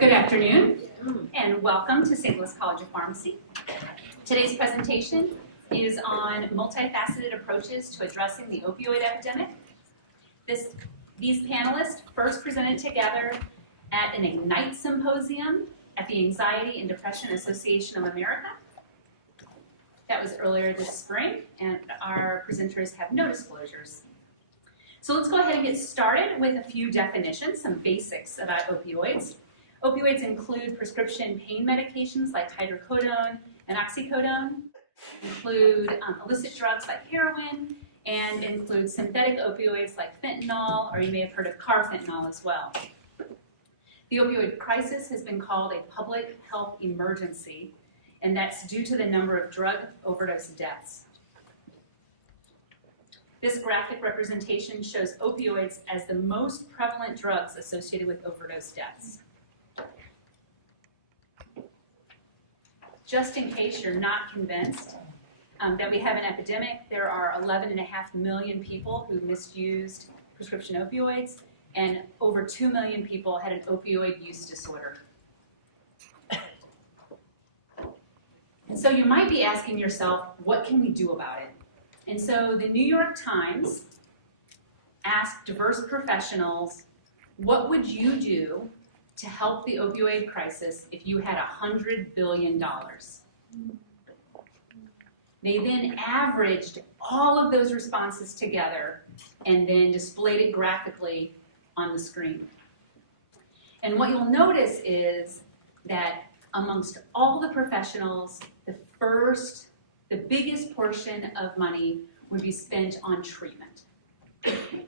Good afternoon, and welcome to St. Louis College of Pharmacy. Today's presentation is on multifaceted approaches to addressing the opioid epidemic. These panelists first presented together at an Ignite symposium at the Anxiety and Depression Association of America. That was earlier this spring, and our presenters have no disclosures. So let's go ahead and get started with a few definitions, some basics about opioids. Opioids include prescription pain medications like hydrocodone and oxycodone, include illicit drugs like heroin, and include synthetic opioids like fentanyl, or you may have heard of carfentanil as well. The opioid crisis has been called a public health emergency, and that's due to the number of drug overdose deaths. This graphic representation shows opioids as the most prevalent drugs associated with overdose deaths. Just in case you're not convinced that we have an epidemic, there are 11.5 million people who misused prescription opioids, and over 2 million people had an opioid use disorder. And so you might be asking yourself, what can we do about it? And so the New York Times asked diverse professionals, what would you do to help the opioid crisis if you had $100 billion? They then averaged all of those responses together and then displayed it graphically on the screen. And what you'll notice is that amongst all the professionals, the biggest portion of money would be spent on treatment.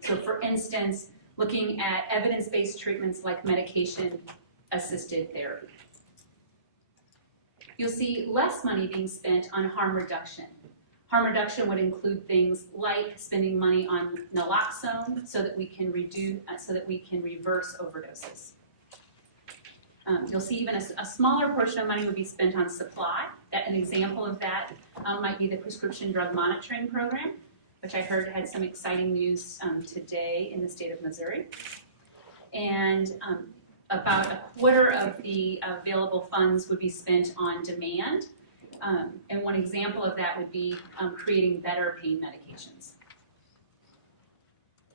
So for instance, looking at evidence-based treatments like medication-assisted therapy. You'll see less money being spent on harm reduction. Harm reduction would include things like spending money on naloxone so that we can reverse overdoses. You'll see even a smaller portion of money would be spent on supply. An example of that might be the prescription drug monitoring program, which I heard had some exciting news today in the state of Missouri. And about a quarter of the available funds would be spent on demand. And one example of that would be creating better pain medications.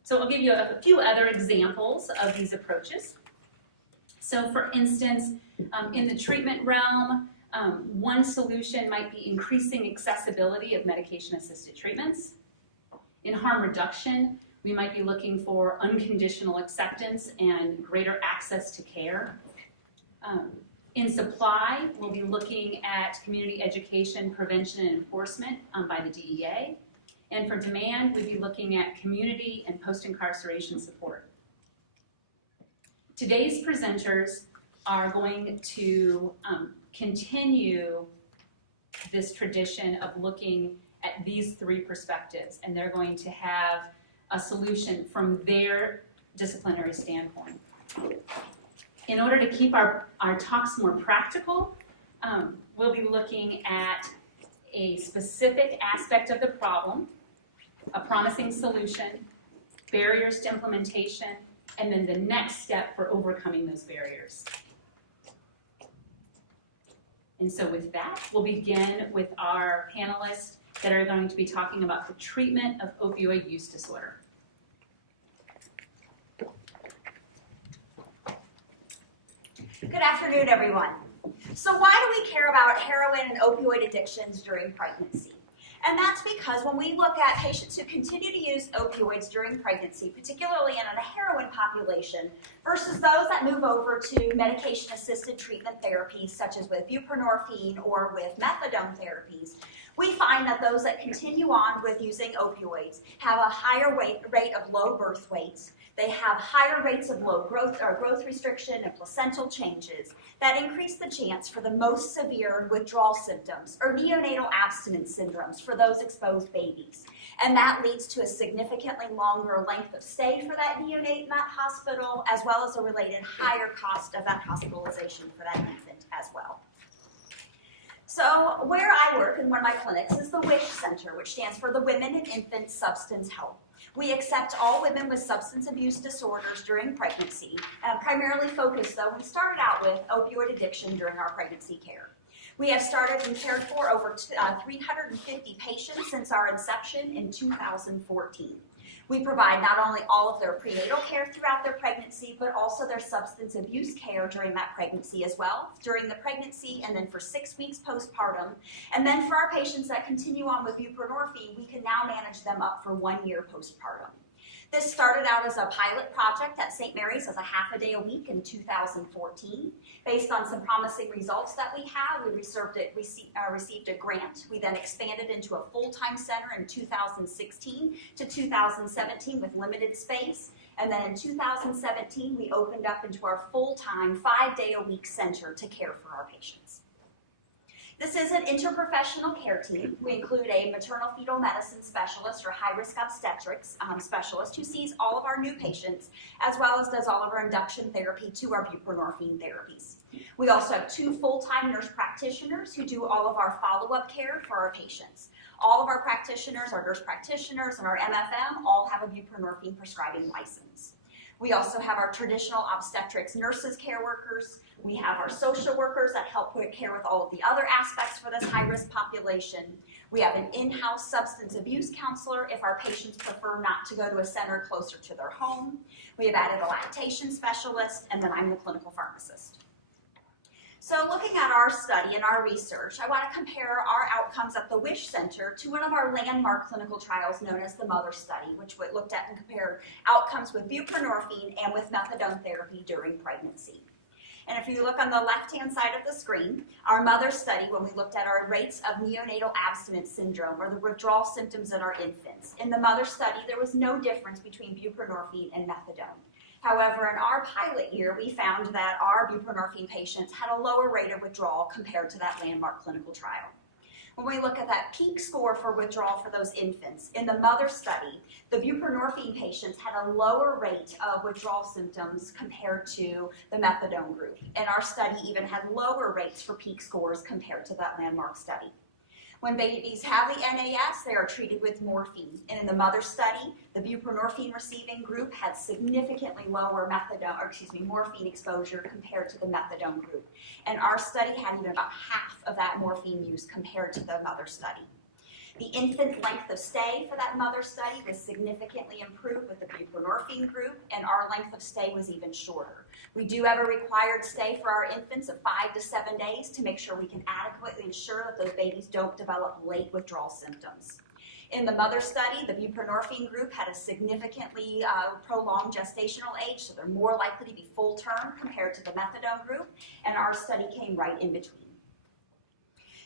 So I'll give you a few other examples of these approaches. So for instance, in the treatment realm, one solution might be increasing accessibility of medication-assisted treatments. In harm reduction, we might be looking for unconditional acceptance and greater access to care. In supply, we'll be looking at community education, prevention, and enforcement by the DEA. And for demand, we'd be looking at community and post-incarceration support. Today's presenters are going to continue this tradition of looking at these three perspectives, and they're going to have a solution from their disciplinary standpoint. In order to keep our talks more practical, we'll be looking at a specific aspect of the problem, a promising solution, barriers to implementation, and then the next step for overcoming those barriers. And so with that, we'll begin with our panelists that are going to be talking about the treatment of opioid use disorder. Good afternoon, everyone. So why do we care about heroin and opioid addictions during pregnancy? And that's because when we look at patients who continue to use opioids during pregnancy, particularly in a heroin population, versus those that move over to medication-assisted treatment therapies, such as with buprenorphine or with methadone therapies, we find that those that continue on with using opioids have a higher rate of low birth weights. They have higher rates of low growth restriction and placental changes that increase the chance for the most severe withdrawal symptoms or neonatal abstinence syndromes for those exposed babies. And that leads to a significantly longer length of stay for that neonate in that hospital, as well as a related higher cost of that hospitalization for that infant as well. So where I work in one of my clinics is the WISH Center, which stands for the Women and Infant Substance Health. We accept all women with substance abuse disorders during pregnancy, primarily focused, though, we started out with opioid addiction during our pregnancy care. We have started and cared for over 350 patients since our inception in 2014. We provide not only all of their prenatal care throughout their pregnancy, but also their substance abuse care during that pregnancy as well, during the pregnancy and then for 6 weeks postpartum. And then for our patients that continue on with buprenorphine, we can now manage them up for 1 year postpartum. This started out as a pilot project at St. Mary's as a half a day a week in 2014. Based on some promising results that we had, we received a grant. We then expanded into a full-time center in 2016 to 2017 with limited space. And then in 2017, we opened up into our full-time 5-day-a-week center to care for our patients. This is an interprofessional care team. We include a maternal fetal medicine specialist or high-risk obstetrics specialist who sees all of our new patients, as well as does all of our induction therapy to our buprenorphine therapies. We also have 2 full-time nurse practitioners who do all of our follow-up care for our patients. All of our practitioners, our nurse practitioners, and our MFM all have a buprenorphine prescribing license. We also have our traditional obstetrics nurses, care workers. We have our social workers that help with care with all of the other aspects for this high-risk population. We have an in-house substance abuse counselor if our patients prefer not to go to a center closer to their home. We have added a lactation specialist, and then I'm the clinical pharmacist. So looking at our study and our research, I want to compare our outcomes at the WISH Center to one of our landmark clinical trials known as the Mother Study, which we looked at and compared outcomes with buprenorphine and with methadone therapy during pregnancy. And if you look on the left-hand side of the screen, our Mother Study, when we looked at our rates of neonatal abstinence syndrome or the withdrawal symptoms in our infants, in the Mother Study, there was no difference between buprenorphine and methadone. However, in our pilot year, we found that our buprenorphine patients had a lower rate of withdrawal compared to that landmark clinical trial. When we look at that peak score for withdrawal for those infants, in the Mother Study, the buprenorphine patients had a lower rate of withdrawal symptoms compared to the methadone group. And our study even had lower rates for peak scores compared to that landmark study. When babies have the NAS, they are treated with morphine. And in the Mother Study, the buprenorphine receiving group had significantly lower morphine exposure compared to the methadone group. And our study had even about half of that morphine use compared to the Mother Study. The infant length of stay for that Mother Study was significantly improved with the buprenorphine group, and our length of stay was even shorter. We do have a required stay for our infants of 5 to 7 days to make sure we can adequately ensure that those babies don't develop late withdrawal symptoms. In the Mother Study, the buprenorphine group had a significantly prolonged gestational age, so they're more likely to be full term compared to the methadone group, and our study came right in between.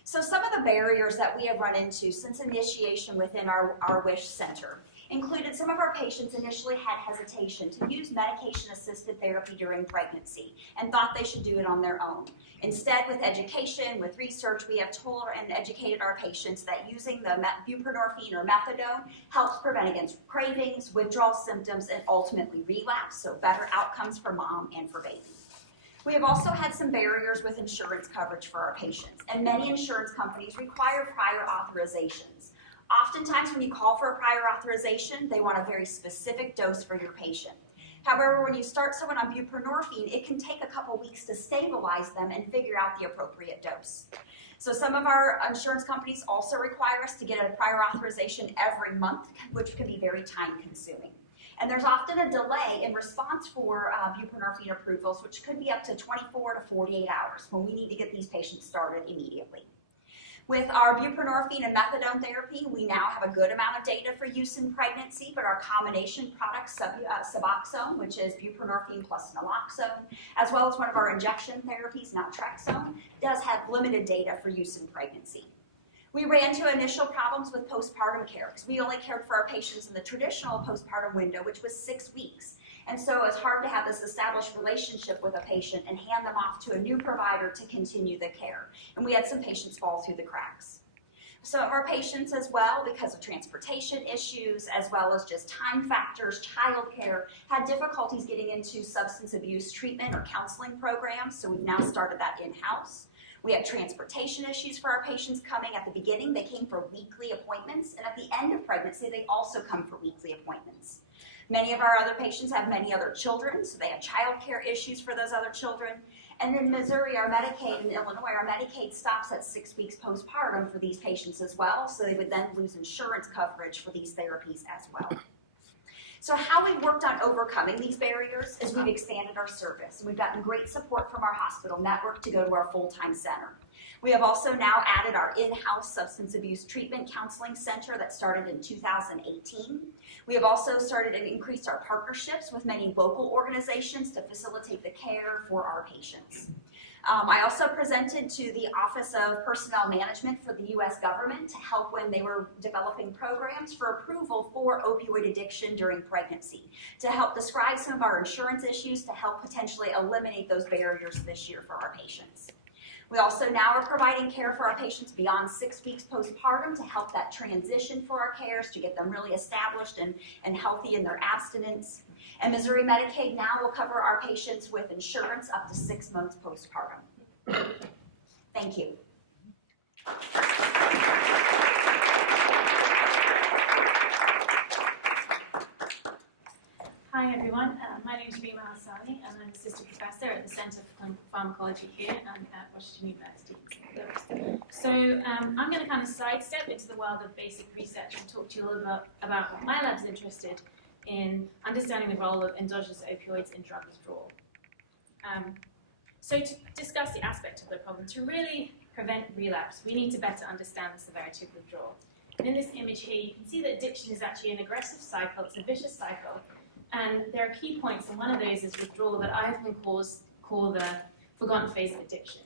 So some of the barriers that we have run into since initiation within our WISH Center included some of our patients initially had hesitation to use medication-assisted therapy during pregnancy and thought they should do it on their own. Instead, with education, with research, we have told and educated our patients that using the buprenorphine or methadone helps prevent against cravings, withdrawal symptoms, and ultimately relapse, so better outcomes for mom and for baby. We have also had some barriers with insurance coverage for our patients, and many insurance companies require prior authorizations. Oftentimes when you call for a prior authorization, they want a very specific dose for your patient. However, when you start someone on buprenorphine, it can take a couple weeks to stabilize them and figure out the appropriate dose. So some of our insurance companies also require us to get a prior authorization every month, which can be very time-consuming. And there's often a delay in response for buprenorphine approvals, which could be up to 24 to 48 hours when we need to get these patients started immediately. With our buprenorphine and methadone therapy, we now have a good amount of data for use in pregnancy, but our combination product, Suboxone, which is buprenorphine plus naloxone, as well as one of our injection therapies, naltrexone, does have limited data for use in pregnancy. We ran into initial problems with postpartum care because we only cared for our patients in the traditional postpartum window, which was 6 weeks. And so it's hard to have this established relationship with a patient and hand them off to a new provider to continue the care. And we had some patients fall through the cracks. Some of our patients as well, because of transportation issues, as well as just time factors, childcare, had difficulties getting into substance abuse treatment or counseling programs, so we've now started that in-house. We have transportation issues for our patients coming. At the beginning, they came for weekly appointments, and at the end of pregnancy, they also come for weekly appointments. Many of our other patients have many other children, so they have child care issues for those other children. And in Missouri, our Medicaid, and Illinois, our Medicaid stops at 6 weeks postpartum for these patients as well, so they would then lose insurance coverage for these therapies as well. So how we've worked on overcoming these barriers is we've expanded our service. And we've gotten great support from our hospital network to go to our full-time center. We have also now added our in-house substance abuse treatment counseling center that started in 2018. We have also started and increased our partnerships with many local organizations to facilitate the care for our patients. I also presented to the Office of Personnel Management for the U.S. government to help when they were developing programs for approval for opioid addiction during pregnancy, to help describe some of our insurance issues, to help potentially eliminate those barriers this year for our patients. We also now are providing care for our patients beyond 6 weeks postpartum to help that transition for our cares, to get them really established and healthy in their abstinence. And Missouri Medicaid now will cover our patients with insurance up to 6 months postpartum. Thank you. Hi everyone, my name is Ream Al-Hasani and I'm Assistant Professor at the Center for Clinical Pharmacology here and at Washington University. So I'm going to kind of sidestep into the world of basic research and talk to you a little bit about what my lab's interested in understanding the role of endogenous opioids in drug withdrawal. So to discuss the aspect of the problem, to really prevent relapse, we need to better understand the severity of withdrawal. And in this image here, you can see that addiction is actually an aggressive cycle, it's a vicious cycle. And there are key points, and one of those is withdrawal that I often call the forgotten phase of addiction.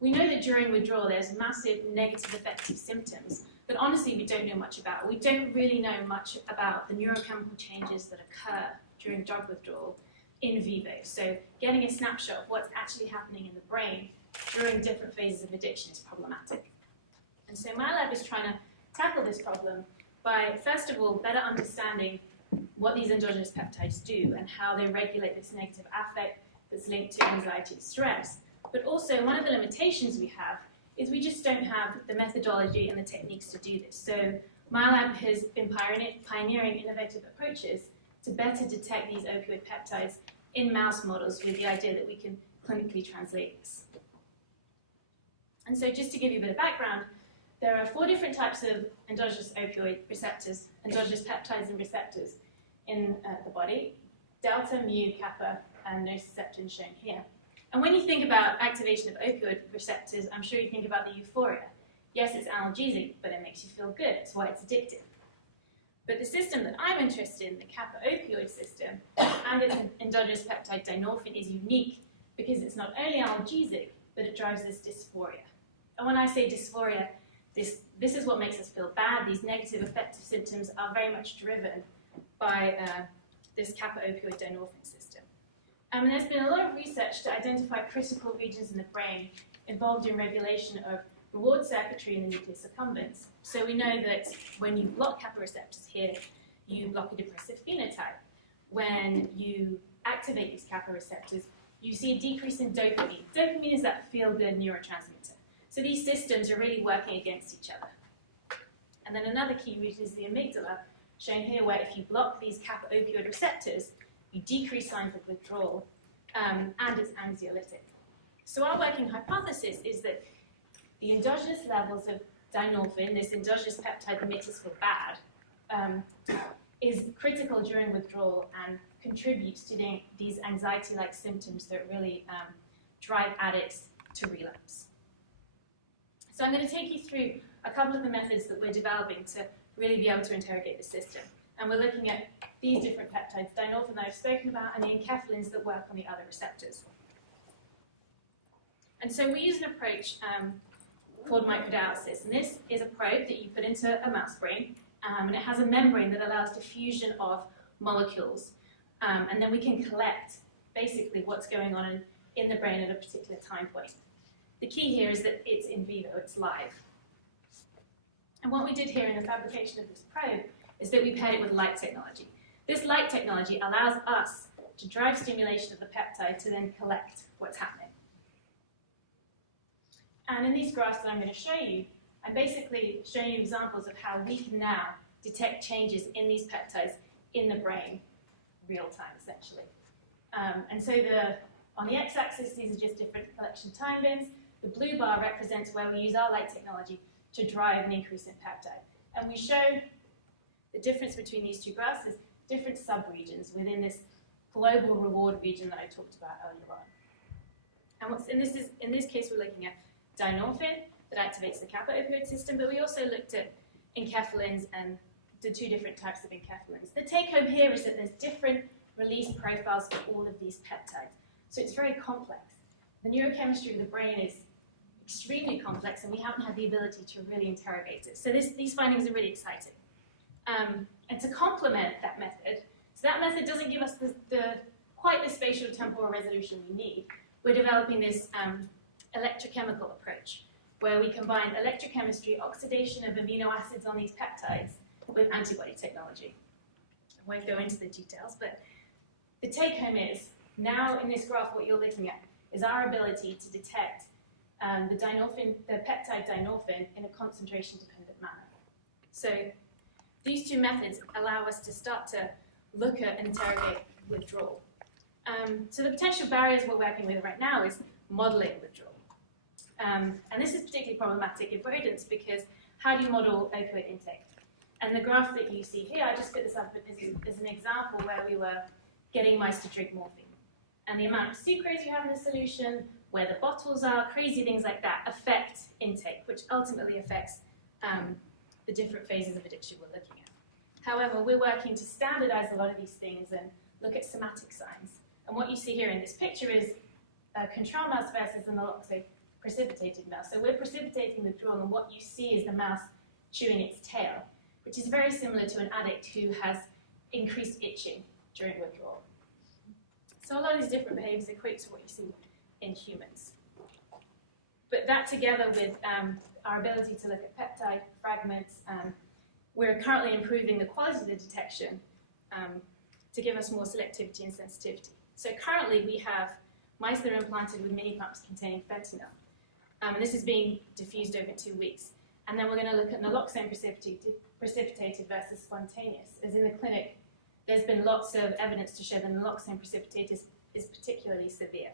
We know that during withdrawal there's massive negative affective symptoms that honestly we don't know much about. We don't really know much about the neurochemical changes that occur during drug withdrawal in vivo. So getting a snapshot of what's actually happening in the brain during different phases of addiction is problematic. And so my lab is trying to tackle this problem by, first of all, better understanding what these endogenous peptides do and how they regulate this negative affect that's linked to anxiety and stress. But also, one of the limitations we have is we just don't have the methodology and the techniques to do this. So my lab has been pioneering innovative approaches to better detect these opioid peptides in mouse models with the idea that we can clinically translate this. And so just to give you a bit of background, there are 4 different types of endogenous opioid receptors, endogenous peptides and receptors in the body: delta, mu, kappa, and nociceptin shown here. And when you think about activation of opioid receptors, I'm sure you think about the euphoria. Yes, it's analgesic, but it makes you feel good. That's why it's addictive. But the system that I'm interested in, the kappa opioid system, and its endogenous peptide dynorphin is unique because it's not only analgesic, but it drives this dysphoria. And when I say dysphoria, this is what makes us feel bad. These negative affective symptoms are very much driven by this kappa opioid dynorphin system. And there's been a lot of research to identify critical regions in the brain involved in regulation of reward circuitry in the nucleus accumbens. So we know that when you block kappa receptors here, you block a depressive phenotype. When you activate these kappa receptors, you see a decrease in dopamine. Dopamine is that feel-good neurotransmitter. So these systems are really working against each other. And then another key region is the amygdala, shown here, where if you block these kappa opioid receptors, you decrease signs of withdrawal, and it's anxiolytic. So our working hypothesis is that the endogenous levels of dynorphin, this endogenous peptide that makes us feel bad, is critical during withdrawal and contributes to these anxiety-like symptoms that really drive addicts to relapse. So I'm going to take you through a couple of the methods that we're developing to really be able to interrogate the system. And we're looking at these different peptides, dynorphin that I've spoken about, and the enkephalins that work on the other receptors. And so we use an approach called microdialysis. And this is a probe that you put into a mouse brain, and it has a membrane that allows diffusion of molecules. And then we can collect basically what's going on in the brain at a particular time point. The key here is that it's in vivo, it's live. And what we did here in the fabrication of this probe is that we paired it with light technology. This light technology allows us to drive stimulation of the peptide to then collect what's happening. And in these graphs that I'm going to show you, I'm basically showing you examples of how we can now detect changes in these peptides in the brain real time, essentially. And so on the x-axis, these are just different collection time bins. The blue bar represents where we use our light technology to drive an increase in peptide. And we show the difference between these two graphs is different subregions within this global reward region that I talked about earlier on. And in this case, we're looking at dynorphin that activates the kappa opioid system, but we also looked at enkephalins and the two different types of enkephalins. The take home here is that there's different release profiles for all of these peptides. So it's very complex. The neurochemistry of the brain is extremely complex, and we haven't had the ability to really interrogate it. So these findings are really exciting. And to complement that method, so that method doesn't give us quite the spatial temporal resolution we need. We're developing this electrochemical approach, where we combine electrochemistry, oxidation of amino acids on these peptides, with antibody technology. I won't go into the details, but the take home is, now in this graph what you're looking at is our ability to detect the peptide dynorphin in a concentration-dependent manner. So these two methods allow us to start to look at and interrogate withdrawal. So the potential barriers we're working with right now is modeling withdrawal. And this is particularly problematic in rodents because how do you model opioid intake? And the graph that you see here, I just put this up as an example where we were getting mice to drink morphine. And the amount of sucrose you have in the solution, where the bottles are, crazy things like that affect intake, which ultimately affects the different phases of addiction we're looking at. However, we're working to standardize a lot of these things and look at somatic signs. And what you see here in this picture is a control mouse versus an naloxone precipitated mouse. So we're precipitating withdrawal, and what you see is the mouse chewing its tail, which is very similar to an addict who has increased itching during withdrawal. So a lot of these different behaviors equate to what you see in humans. But that together with our ability to look at peptide fragments, we're currently improving the quality of the detection to give us more selectivity and sensitivity. So currently we have mice that are implanted with mini pumps containing fentanyl. And this is being diffused over 2 weeks. And then we're going to look at naloxone precipitated versus spontaneous. As in the clinic, there's been lots of evidence to show that naloxone precipitated is particularly severe.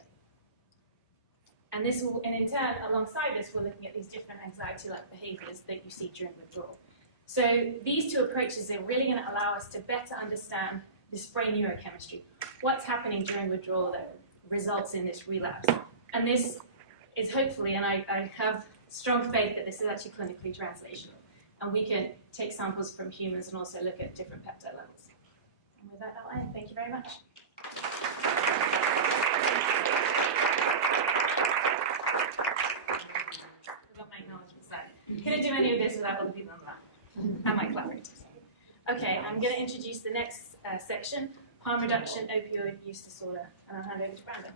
And this will, and in turn, alongside this, we're looking at these different anxiety-like behaviors that you see during withdrawal. So these two approaches are really going to allow us to better understand this brain neurochemistry, what's happening during withdrawal that results in this relapse. And this is hopefully, and I have strong faith that this is actually clinically translational, and we can take samples from humans and also look at different peptide levels. And with that outline, thank you very much. Forgot my acknowledgement slide. Couldn't do any of this without other people on that, and my collaborators. Okay, I'm going to introduce the next section, harm reduction, opioid use disorder, and I'll hand over to Brandon.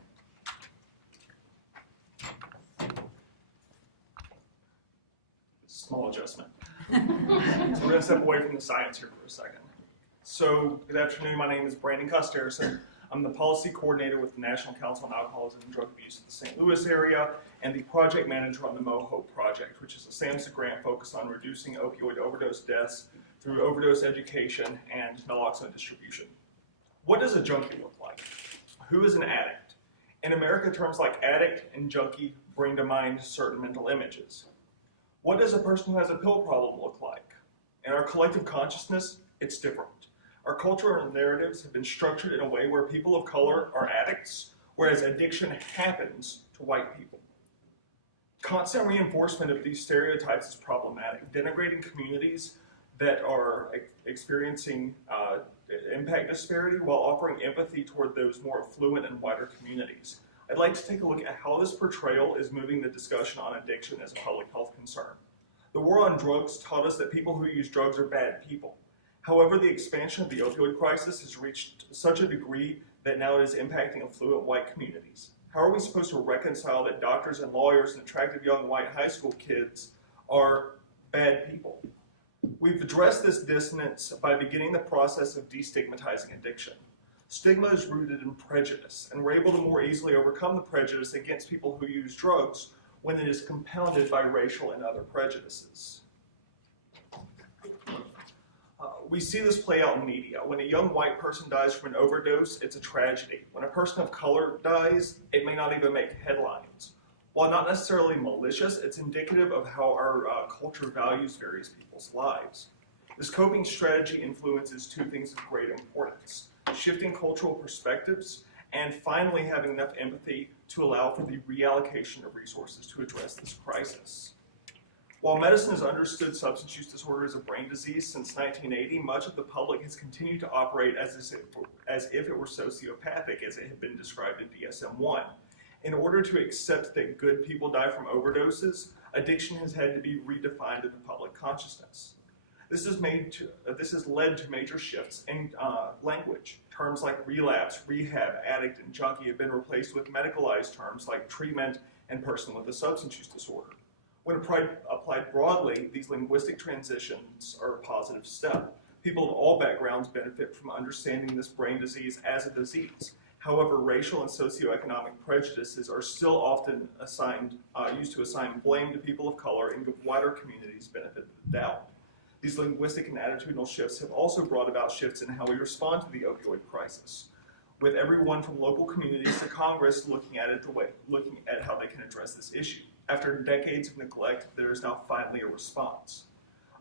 Small adjustment. So we're going to step away from the science here for a second. So, good afternoon. My name is Brandon Costerson. I'm the policy coordinator with the National Council on Alcoholism and Drug Abuse in the St. Louis area and the project manager on the MoHope project, which is a SAMHSA grant focused on reducing opioid overdose deaths through overdose education and naloxone distribution. What does a junkie look like? Who is an addict? In America, terms like addict and junkie bring to mind certain mental images. What does a person who has a pill problem look like? In our collective consciousness, it's different. Our cultural narratives have been structured in a way where people of color are addicts, whereas addiction happens to white people. Constant reinforcement of these stereotypes is problematic, denigrating communities that are experiencing impact disparity while offering empathy toward those more affluent and wider communities. I'd like to take a look at how this portrayal is moving the discussion on addiction as a public health concern. The war on drugs taught us that people who use drugs are bad people. However, the expansion of the opioid crisis has reached such a degree that now it is impacting affluent white communities. How are we supposed to reconcile that doctors and lawyers and attractive young white high school kids are bad people? We've addressed this dissonance by beginning the process of destigmatizing addiction. Stigma is rooted in prejudice, and we're able to more easily overcome the prejudice against people who use drugs when it is compounded by racial and other prejudices. We see this play out in media. When a young white person dies from an overdose, it's a tragedy. When a person of color dies, it may not even make headlines. While not necessarily malicious, it's indicative of how our culture values various people's lives. This coping strategy influences two things of great importance: shifting cultural perspectives, and finally having enough empathy to allow for the reallocation of resources to address this crisis. While medicine has understood substance use disorder as a brain disease since 1980, much of the public has continued to operate as if it were sociopathic, as it had been described in DSM-1. In order to accept that good people die from overdoses, addiction has had to be redefined in the public consciousness. This has led to major shifts in language. Terms like relapse, rehab, addict, and junkie have been replaced with medicalized terms like treatment and person with a substance use disorder. When applied broadly, these linguistic transitions are a positive step. People of all backgrounds benefit from understanding this brain disease as a disease. However, racial and socioeconomic prejudices are still often used to assign blame to people of color and give wider communities benefit of the doubt. These linguistic and attitudinal shifts have also brought about shifts in how we respond to the opioid crisis, with everyone from local communities to Congress looking at how they can address this issue. After decades of neglect, there is now finally a response.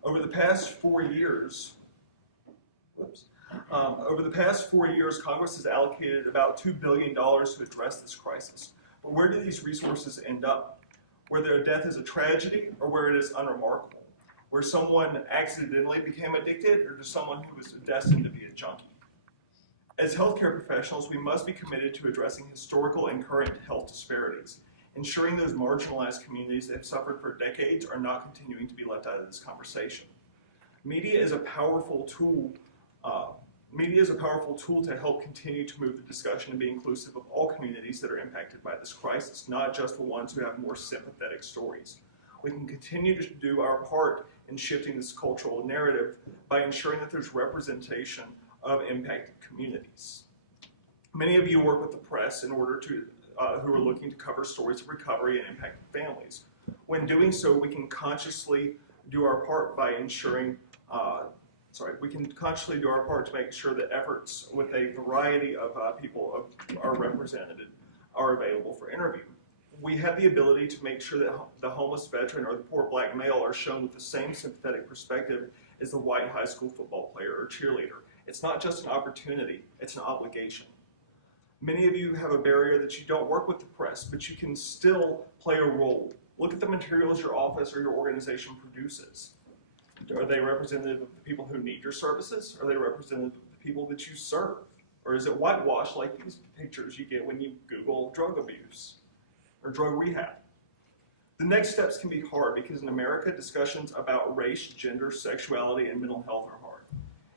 Over the past 4 years, Congress has allocated about $2 billion to address this crisis. But where do these resources end up? Where their death is a tragedy, or where it is unremarkable? Where someone accidentally became addicted, or to someone who was destined to be a junkie? As healthcare professionals, we must be committed to addressing historical and current health disparities, ensuring those marginalized communities that have suffered for decades are not continuing to be left out of this conversation. Media is a powerful tool to help continue to move the discussion and be inclusive of all communities that are impacted by this crisis, not just the ones who have more sympathetic stories. We can continue to do our part in shifting this cultural narrative by ensuring that there's representation of impacted communities. Many of you work with the press in order to who are looking to cover stories of recovery and impacted families. When doing so, we can consciously do our part by ensuring, to make sure that efforts with a variety of people are represented are available for interview. We have the ability to make sure that the homeless veteran or the poor black male are shown with the same sympathetic perspective as the white high school football player or cheerleader. It's not just an opportunity, it's an obligation. Many of you have a barrier that you don't work with the press, but you can still play a role. Look at the materials your office or your organization produces. Are they representative of the people who need your services? Are they representative of the people that you serve? Or is it whitewashed like these pictures you get when you Google drug abuse or drug rehab? The next steps can be hard because in America, discussions about race, gender, sexuality, and mental health are hard.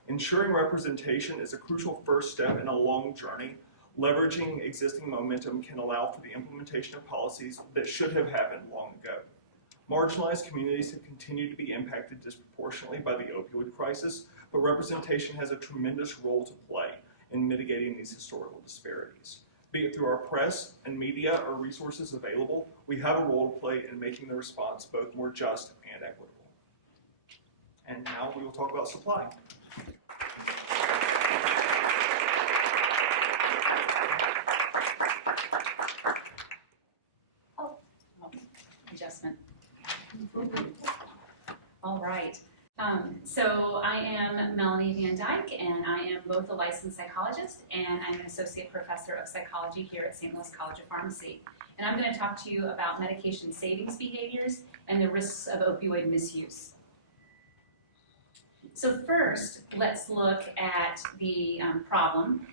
Ensuring representation is a crucial first step in a long journey. Leveraging existing momentum can allow for the implementation of policies that should have happened long ago. Marginalized communities have continued to be impacted disproportionately by the opioid crisis, but representation has a tremendous role to play in mitigating these historical disparities. Be it through our press and media or resources available, we have a role to play in making the response both more just and equitable. And now we will talk about supply. Adjustment. All right. So I am Melanie VanDyke, and I am both a licensed psychologist and I'm an associate professor of psychology here at St. Louis College of Pharmacy. And I'm going to talk to you about medication savings behaviors and the risks of opioid misuse. So first, let's look at the problem.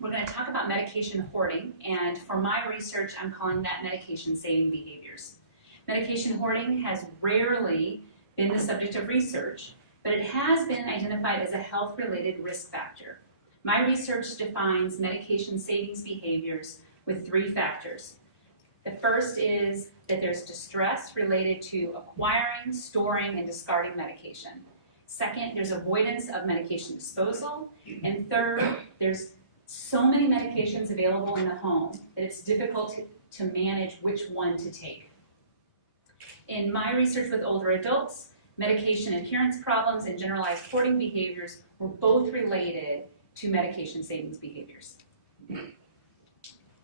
We're going to talk about medication hoarding, and for my research, I'm calling that medication saving behaviors. Medication hoarding has rarely been the subject of research, but it has been identified as a health-related risk factor. My research defines medication savings behaviors with 3 factors. The first is that there's distress related to acquiring, storing, and discarding medication. Second, there's avoidance of medication disposal. And third, there's so many medications available in the home that it's difficult to manage which one to take. In my research with older adults, medication adherence problems and generalized hoarding behaviors were both related to medication savings behaviors.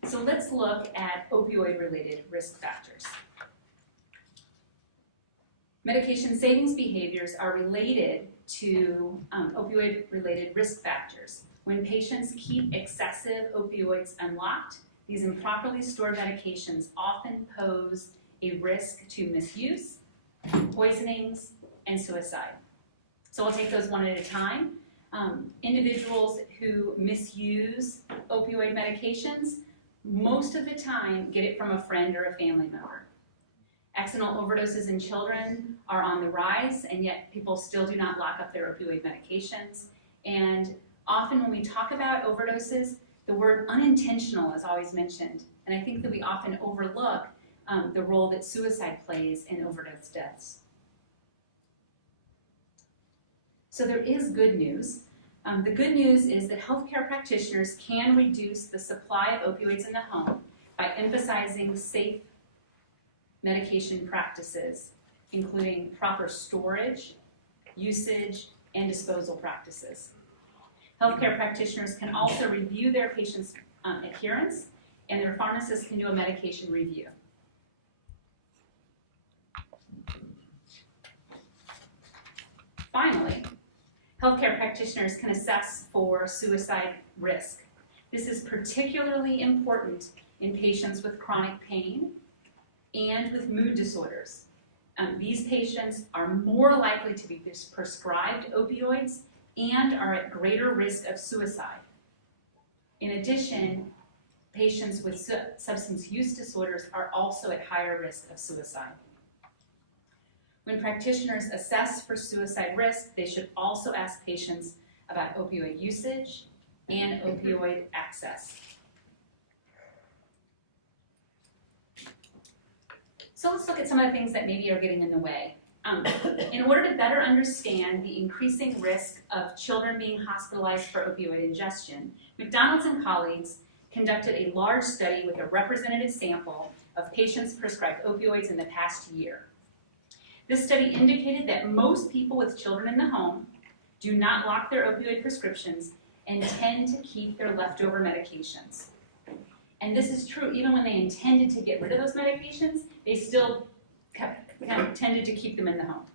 So let's look at opioid-related risk factors. Medication savings behaviors are related to opioid-related risk factors. When patients keep excessive opioids unlocked, these improperly stored medications often pose a risk to misuse, poisonings, and suicide. So I'll take those one at a time. Individuals who misuse opioid medications, most of the time get it from a friend or a family member. Accidental overdoses in children are on the rise, and yet people still do not lock up their opioid medications. And often when we talk about overdoses, the word unintentional is always mentioned. And I think that we often overlook the role that suicide plays in overdose deaths. So there is good news. The good news is that healthcare practitioners can reduce the supply of opioids in the home by emphasizing safe medication practices, including proper storage, usage, and disposal practices. Healthcare practitioners can also review their patients' adherence, and their pharmacists can do a medication review. Finally, healthcare practitioners can assess for suicide risk. This is particularly important in patients with chronic pain and with mood disorders. These patients are more likely to be prescribed opioids and are at greater risk of suicide. In addition, patients with substance use disorders are also at higher risk of suicide. When practitioners assess for suicide risk, they should also ask patients about opioid usage and opioid access. So let's look at some of the things that maybe are getting in the way. In order to better understand the increasing risk of children being hospitalized for opioid ingestion, McDonald's and colleagues conducted a large study with a representative sample of patients prescribed opioids in the past year. This study indicated that most people with children in the home do not lock their opioid prescriptions and tend to keep their leftover medications. And this is true even when they intended to get rid of those medications, they still tended to keep them in the home.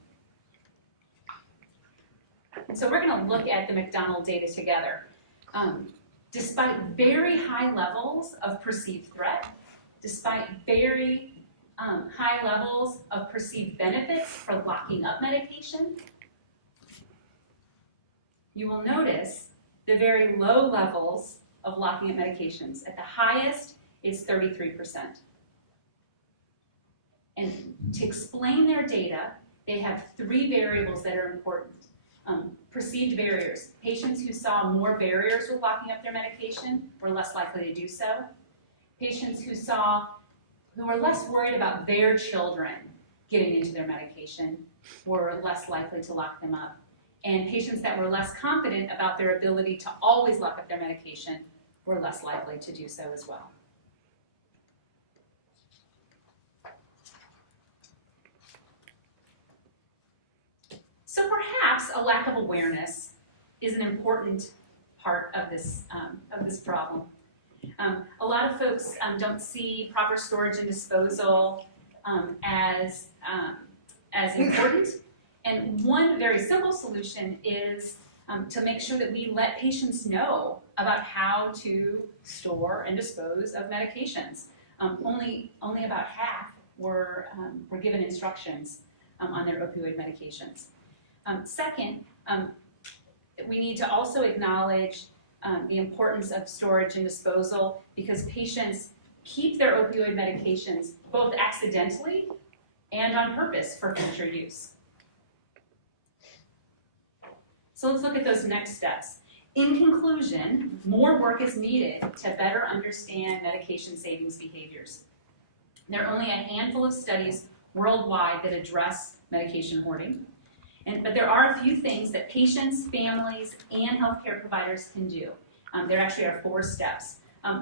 So we're going to look at the McDonald data together. Despite very high levels of perceived threat, despite very high levels of perceived benefits for locking up medication, you will notice the very low levels of locking up medications. At the highest, it's 33%. And to explain their data, they have three variables that are important. Perceived barriers. Patients who saw more barriers with locking up their medication were less likely to do so. Patients who were less worried about their children getting into their medication were less likely to lock them up. And patients that were less confident about their ability to always lock up their medication were less likely to do so as well. So perhaps a lack of awareness is an important part of this problem. A lot of folks don't see proper storage and disposal as important. And one very simple solution is to make sure that we let patients know about how to store and dispose of medications. Only about half were given instructions on their opioid medications. Second, we need to also acknowledge the importance of storage and disposal because patients keep their opioid medications both accidentally and on purpose for future use. So let's look at those next steps. In conclusion, more work is needed to better understand medication savings behaviors. There are only a handful of studies worldwide that address medication hoarding. But there are a few things that patients, families, and healthcare providers can do. There actually are 4 steps.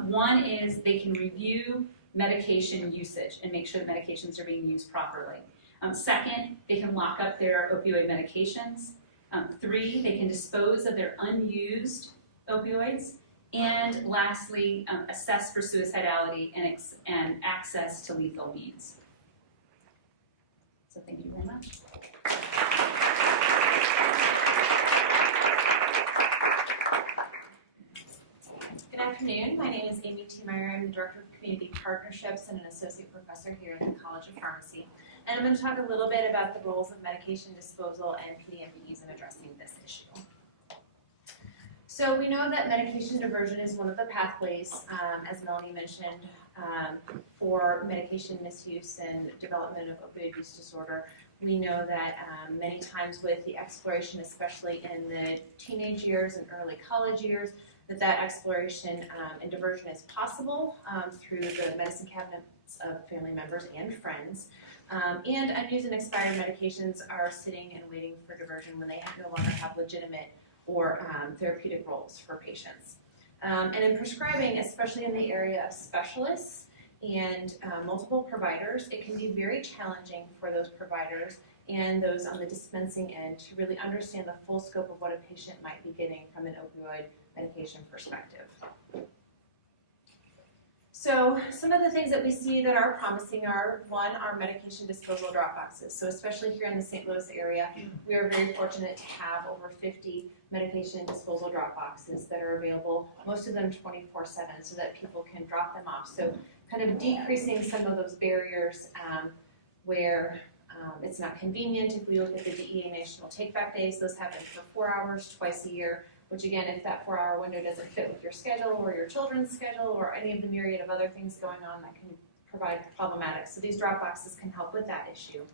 One is they can review medication usage and make sure the medications are being used properly. Second, they can lock up their opioid medications. 3, they can dispose of their unused opioids. And lastly, assess for suicidality and access to lethal means. So thank you very much. Good afternoon. My name is Amy Tiemeier. I'm the Director of Community Partnerships and an Associate Professor here at the College of Pharmacy. And I'm going to talk a little bit about the roles of medication disposal and PDMPs in addressing this issue. So we know that medication diversion is one of the pathways, as Melanie mentioned, for medication misuse and development of opioid use disorder. We know that many times with the exploration, especially in the teenage years and early college years, that exploration and diversion is possible through the medicine cabinets of family members and friends. And unused and expired medications are sitting and waiting for diversion when they no longer have legitimate or therapeutic roles for patients. And in prescribing, especially in the area of specialists and multiple providers, it can be very challenging for those providers and those on the dispensing end to really understand the full scope of what a patient might be getting from an opioid medication perspective. So some of the things that we see that are promising are, one, our medication disposal drop boxes. So especially here in the St. Louis area, we are very fortunate to have over 50 medication disposal drop boxes that are available, most of them 24/7, so that people can drop them off. So kind of decreasing some of those barriers where it's not convenient. If we look at the DEA National Take-Back Days, those happen for 4 hours twice a year, which again, if that 4-hour window doesn't fit with your schedule or your children's schedule or any of the myriad of other things going on, that can provide problematic. So these drop boxes can help with that issue.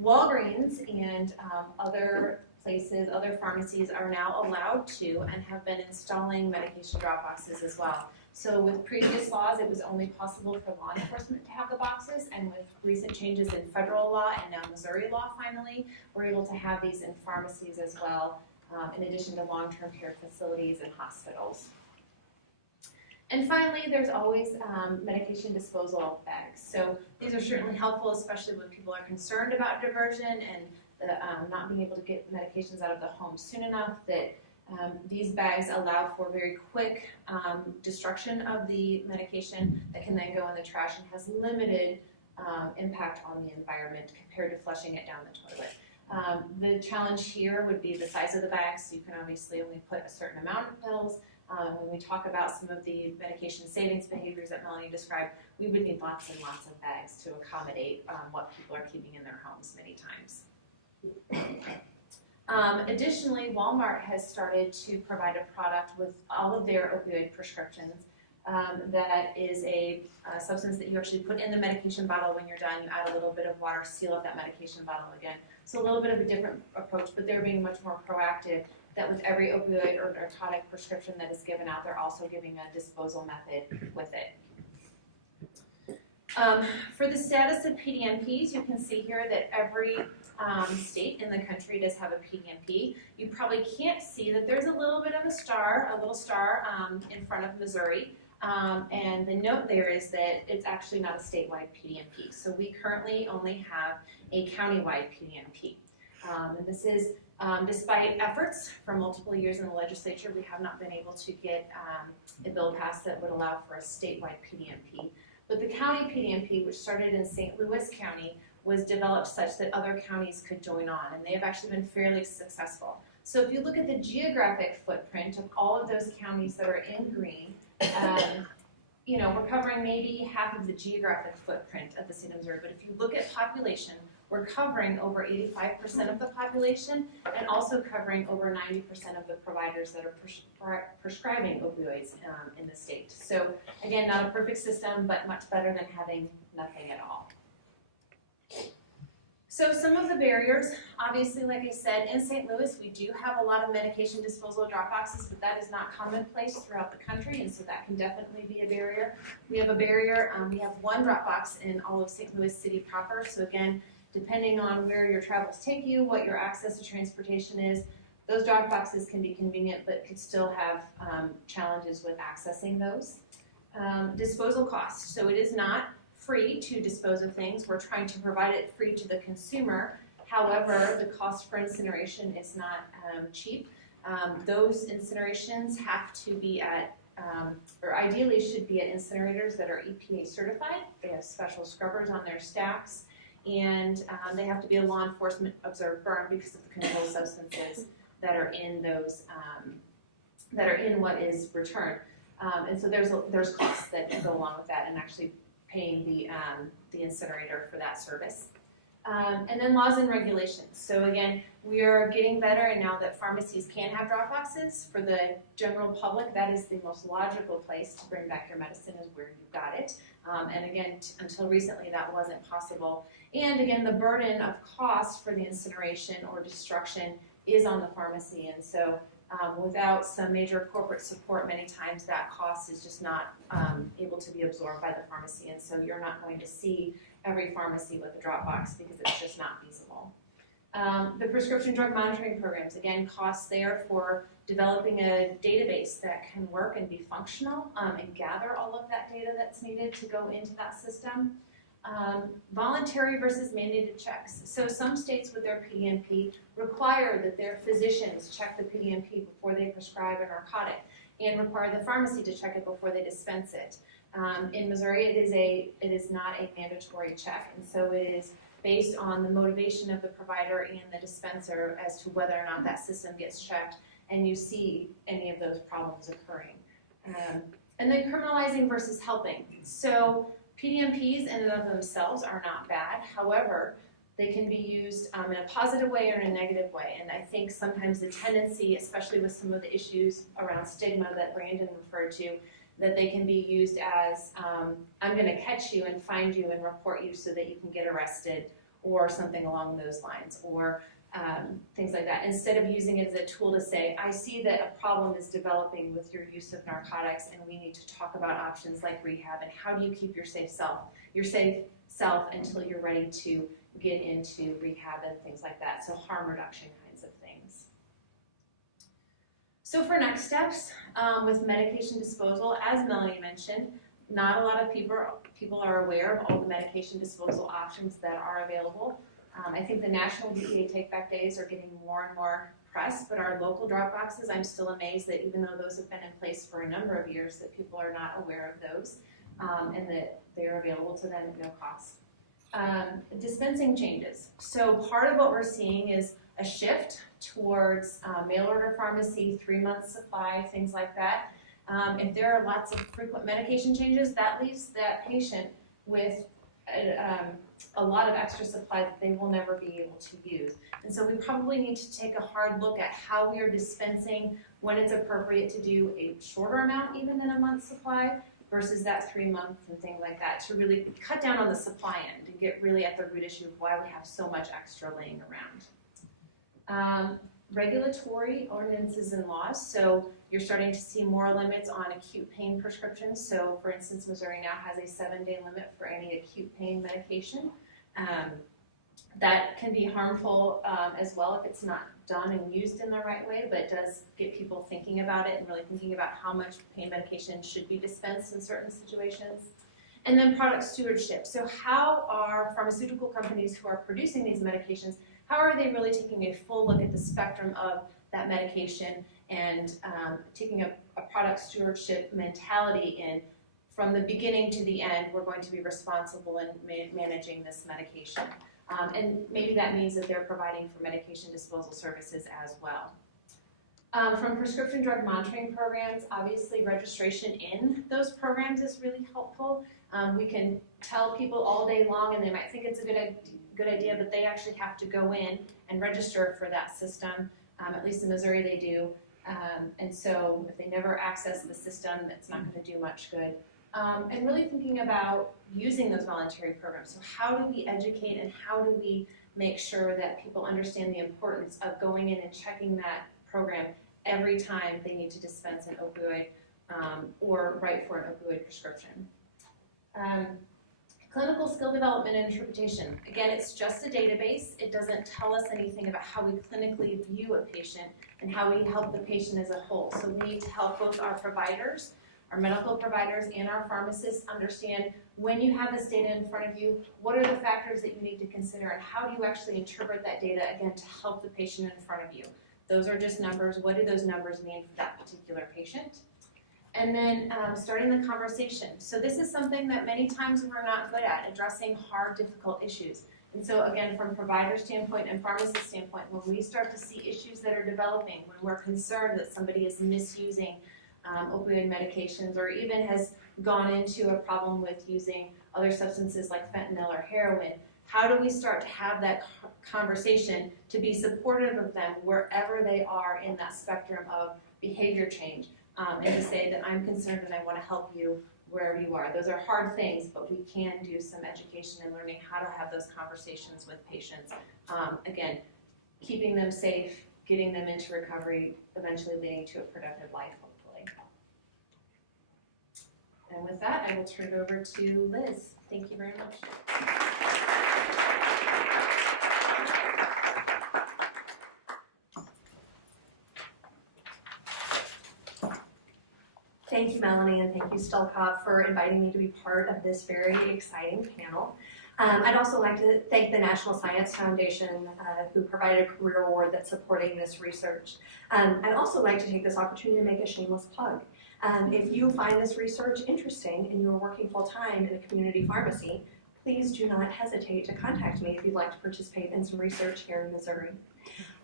Walgreens and other places, other pharmacies are now allowed to and have been installing medication drop boxes as well. So with previous laws, it was only possible for law enforcement to have the boxes, and with recent changes in federal law and now Missouri law finally, we're able to have these in pharmacies as well, in addition to long-term care facilities and hospitals. And finally, there's always medication disposal bags. So these are certainly helpful, especially when people are concerned about diversion and not being able to get medications out of the home soon enough, that these bags allow for very quick destruction of the medication that can then go in the trash and has limited impact on the environment compared to flushing it down the toilet. The challenge here would be the size of the bags. So you can obviously only put a certain amount of pills. When we talk about some of the medication savings behaviors that Melanie described, we would need lots and lots of bags to accommodate what people are keeping in their homes many times. Additionally, Walmart has started to provide a product with all of their opioid prescriptions that is a substance that you actually put in the medication bottle. When you're done, you add a little bit of water, seal up that medication bottle again. So a little bit of a different approach, but they're being much more proactive, that with every opioid or narcotic prescription that is given out, they're also giving a disposal method with it. For the status of PDMPs, you can see here that every state in the country does have a PDMP. You probably can't see that there's a little bit of a little star in front of Missouri. And the note there is that it's actually not a statewide PDMP. So we currently only have a countywide PDMP. And this is despite efforts for multiple years in the legislature, we have not been able to get a bill passed that would allow for a statewide PDMP. But the county PDMP, which started in St. Louis County, was developed such that other counties could join on, and they have actually been fairly successful. So if you look at the geographic footprint of all of those counties that are in green, we're covering maybe half of the geographic footprint of the state of Missouri. But if you look at population, we're covering over 85% of the population and also covering over 90% of the providers that are prescribing opioids in the state. So again, not a perfect system, but much better than having nothing at all. So some of the barriers, obviously, like I said, in St. Louis, we do have a lot of medication disposal drop boxes, but that is not commonplace throughout the country, and so that can definitely be a barrier. We have a barrier, we have one drop box in all of St. Louis City proper, so again, depending on where your travels take you, what your access to transportation is, those drop boxes can be convenient, but could still have challenges with accessing those. Disposal costs, so it is not free to dispose of things. We're trying to provide it free to the consumer. However, the cost for incineration is not cheap. Those incinerations have to be at, or ideally should be at incinerators that are EPA certified. They have special scrubbers on their stacks, and they have to be a law enforcement observed burn because of the controlled substances that are in those, that are in what is returned. And so there's costs that go along with that, and actually paying the incinerator for that service. And then laws and regulations. So again, we are getting better, and now that pharmacies can have drop boxes for the general public, that is the most logical place to bring back your medicine, is where you got it. And again, until recently, that wasn't possible. And again, the burden of cost for the incineration or destruction is on the pharmacy, and so without some major corporate support, many times that cost is just not able to be absorbed by the pharmacy, and so you're not going to see every pharmacy with a drop box because it's just not feasible. The prescription drug monitoring programs, again, costs there for developing a database that can work and be functional and gather all of that data that's needed to go into that system. Voluntary versus mandated checks. So some states with their PDMP require that their physicians check the PDMP before they prescribe a narcotic, and require the pharmacy to check it before they dispense it. In Missouri, it is not a mandatory check, and so it is based on the motivation of the provider and the dispenser as to whether or not that system gets checked, and you see any of those problems occurring. And then criminalizing versus helping. So PDMPs in and of themselves are not bad. However, they can be used in a positive way or in a negative way. And I think sometimes the tendency, especially with some of the issues around stigma that Brandon referred to, that they can be used as, I'm going to catch you and find you and report you so that you can get arrested, or something along those lines, or things like that. Instead of using it as a tool to say, I see that a problem is developing with your use of narcotics, and we need to talk about options like rehab, and how do you keep your safe self until you're ready to get into rehab and things like that. So harm reduction kinds of things. So for next steps, with medication disposal, as Melanie mentioned, not a lot of people are aware of all the medication disposal options that are available. I think the national DEA take-back days are getting more and more press, but our local drop boxes, I'm still amazed that even though those have been in place for a number of years, that people are not aware of those, and that they're available to them at no cost. Dispensing changes. So part of what we're seeing is a shift towards mail order pharmacy, 3-month supply, things like that. If there are lots of frequent medication changes, that leaves that patient with a lot of extra supply that they will never be able to use. And so we probably need to take a hard look at how we are dispensing, when it's appropriate to do a shorter amount, even in a month's supply, versus that 3 months and things like that, to really cut down on the supply end and get really at the root issue of why we have so much extra laying around. Regulatory ordinances and laws. So you're starting to see more limits on acute pain prescriptions. So for instance, Missouri now has a 7-day limit for any acute pain medication. That can be harmful as well if it's not done and used in the right way, but it does get people thinking about it and really thinking about how much pain medication should be dispensed in certain situations. And then product stewardship. So how are pharmaceutical companies who are producing these medications, how are they really taking a full look at the spectrum of that medication and taking a product stewardship mentality in, from the beginning to the end, we're going to be responsible in managing this medication. And maybe that means that they're providing for medication disposal services as well. From prescription drug monitoring programs, obviously registration in those programs is really helpful. We can tell people all day long, and they might think it's a good idea, but they actually have to go in and register for that system. At least in Missouri they do. And so if they never access the system, it's not going to do much good. And really thinking about using those voluntary programs. So how do we educate, and how do we make sure that people understand the importance of going in and checking that program every time they need to dispense an opioid or write for an opioid prescription. Clinical skill development and interpretation. Again, it's just a database. It doesn't tell us anything about how we clinically view a patient and how we help the patient as a whole. So we need to help both our providers, Our medical providers and our pharmacists understand when you have this data in front of you, what are the factors that you need to consider and how do you actually interpret that data, again, to help the patient in front of you. Those are just numbers. What do those numbers mean for that particular patient? And then starting the conversation. So this is something that many times we're not good at, addressing hard, difficult issues. And so again, from provider standpoint and pharmacist standpoint, when we start to see issues that are developing, when we're concerned that somebody is misusing opioid medications or even has gone into a problem with using other substances like fentanyl or heroin, how do we start to have that conversation to be supportive of them wherever they are in that spectrum of behavior change, and to say that I'm concerned and I want to help you wherever you are. Those are hard things, but we can do some education and learning how to have those conversations with patients. Again, keeping them safe, getting them into recovery, eventually leading to a productive life, hopefully. And with that, I will turn it over to Liz. Thank you very much. Thank you, Melanie, and thank you, Stelkop, for inviting me to be part of this very exciting panel. I'd also like to thank the National Science Foundation, who provided a career award that's supporting this research. I'd also like to take this opportunity to make a shameless plug. If you find this research interesting and you're working full-time in a community pharmacy, please do not hesitate to contact me if you'd like to participate in some research here in Missouri.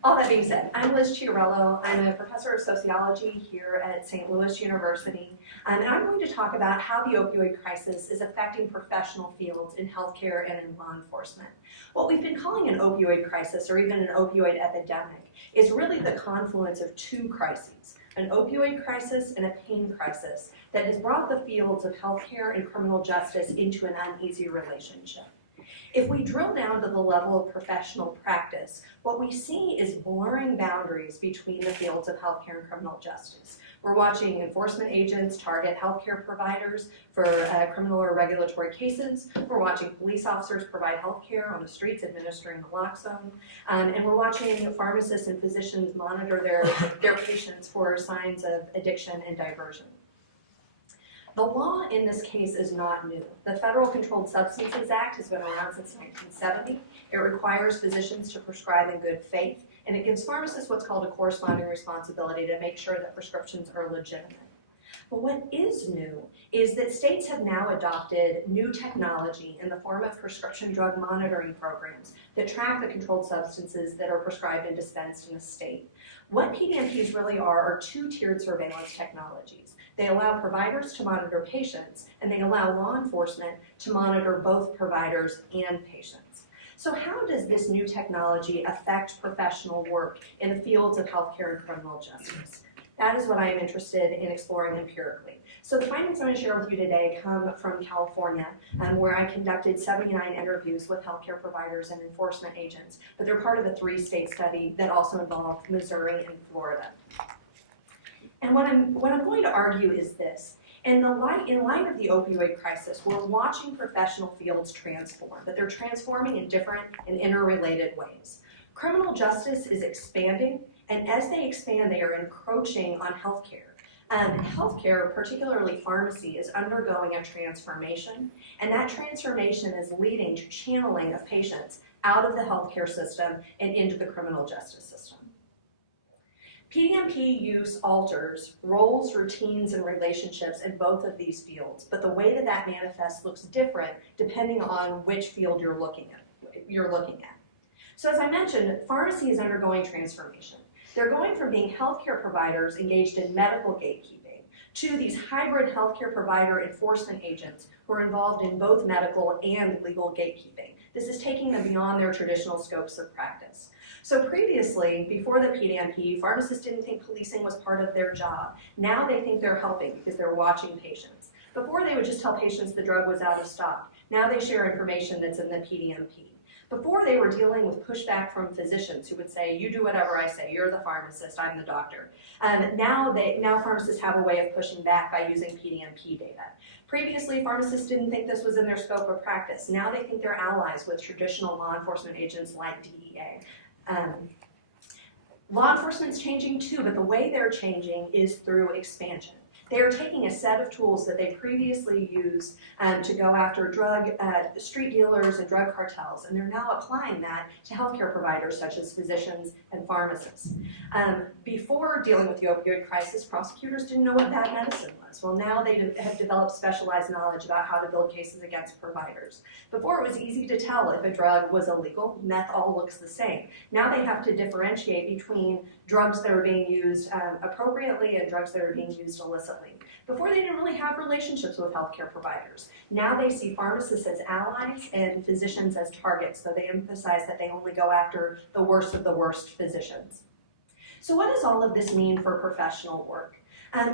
All that being said, I'm Liz Chiarello. I'm a professor of sociology here at St. Louis University, and I'm going to talk about how the opioid crisis is affecting professional fields in healthcare and in law enforcement. What we've been calling an opioid crisis, or even an opioid epidemic, is really the confluence of two crises, an opioid crisis and a pain crisis that has brought the fields of healthcare and criminal justice into an uneasy relationship. If we drill down to the level of professional practice, what we see is blurring boundaries between the fields of healthcare and criminal justice. We're watching enforcement agents target healthcare providers for criminal or regulatory cases. We're watching police officers provide healthcare on the streets administering naloxone. And we're watching pharmacists and physicians monitor their patients for signs of addiction and diversion. The law in this case is not new. The Federal Controlled Substances Act has been around since 1970. It requires physicians to prescribe in good faith, and it gives pharmacists what's called a corresponding responsibility to make sure that prescriptions are legitimate. But what is new is that states have now adopted new technology in the form of prescription drug monitoring programs that track the controlled substances that are prescribed and dispensed in a state. What PDMPs really are two-tiered surveillance technologies. They allow providers to monitor patients, and they allow law enforcement to monitor both providers and patients. So how does this new technology affect professional work in the fields of healthcare and criminal justice? That is what I am interested in exploring empirically. So the findings I'm going to share with you today come from California, where I conducted 79 interviews with healthcare providers and enforcement agents, but they're part of a 3-state study that also involved Missouri and Florida. And what I'm going to argue is this. In light of the opioid crisis, we're watching professional fields transform, but they're transforming in different and interrelated ways. Criminal justice is expanding, and as they expand, they are encroaching on healthcare. Healthcare, particularly pharmacy, is undergoing a transformation, and that transformation is leading to channeling of patients out of the healthcare system and into the criminal justice system. PDMP use alters roles, routines, and relationships in both of these fields, but the way that manifests looks different depending on which field you're looking at. So as I mentioned, pharmacy is undergoing transformation. They're going from being healthcare providers engaged in medical gatekeeping to these hybrid healthcare provider enforcement agents who are involved in both medical and legal gatekeeping. This is taking them beyond their traditional scopes of practice. So previously, before the PDMP, pharmacists didn't think policing was part of their job. Now they think they're helping because they're watching patients. Before they would just tell patients the drug was out of stock. Now they share information that's in the PDMP. Before they were dealing with pushback from physicians who would say, you do whatever I say, you're the pharmacist, I'm the doctor. Now pharmacists have a way of pushing back by using PDMP data. Previously, pharmacists didn't think this was in their scope of practice. Now they think they're allies with traditional law enforcement agents like DEA. Law enforcement's changing too, but the way they're changing is through expansion. They are taking a set of tools that they previously used to go after street dealers and drug cartels, and they're now applying that to healthcare providers such as physicians and pharmacists. Before dealing with the opioid crisis, prosecutors didn't know what bad medicine was. Well, now they have developed specialized knowledge about how to build cases against providers. Before, it was easy to tell if a drug was illegal. Meth all looks the same. Now they have to differentiate between drugs that are being used appropriately and drugs that are being used illicitly. Before, they didn't really have relationships with healthcare providers. Now they see pharmacists as allies and physicians as targets, so they emphasize that they only go after the worst of the worst physicians. So what does all of this mean for professional work?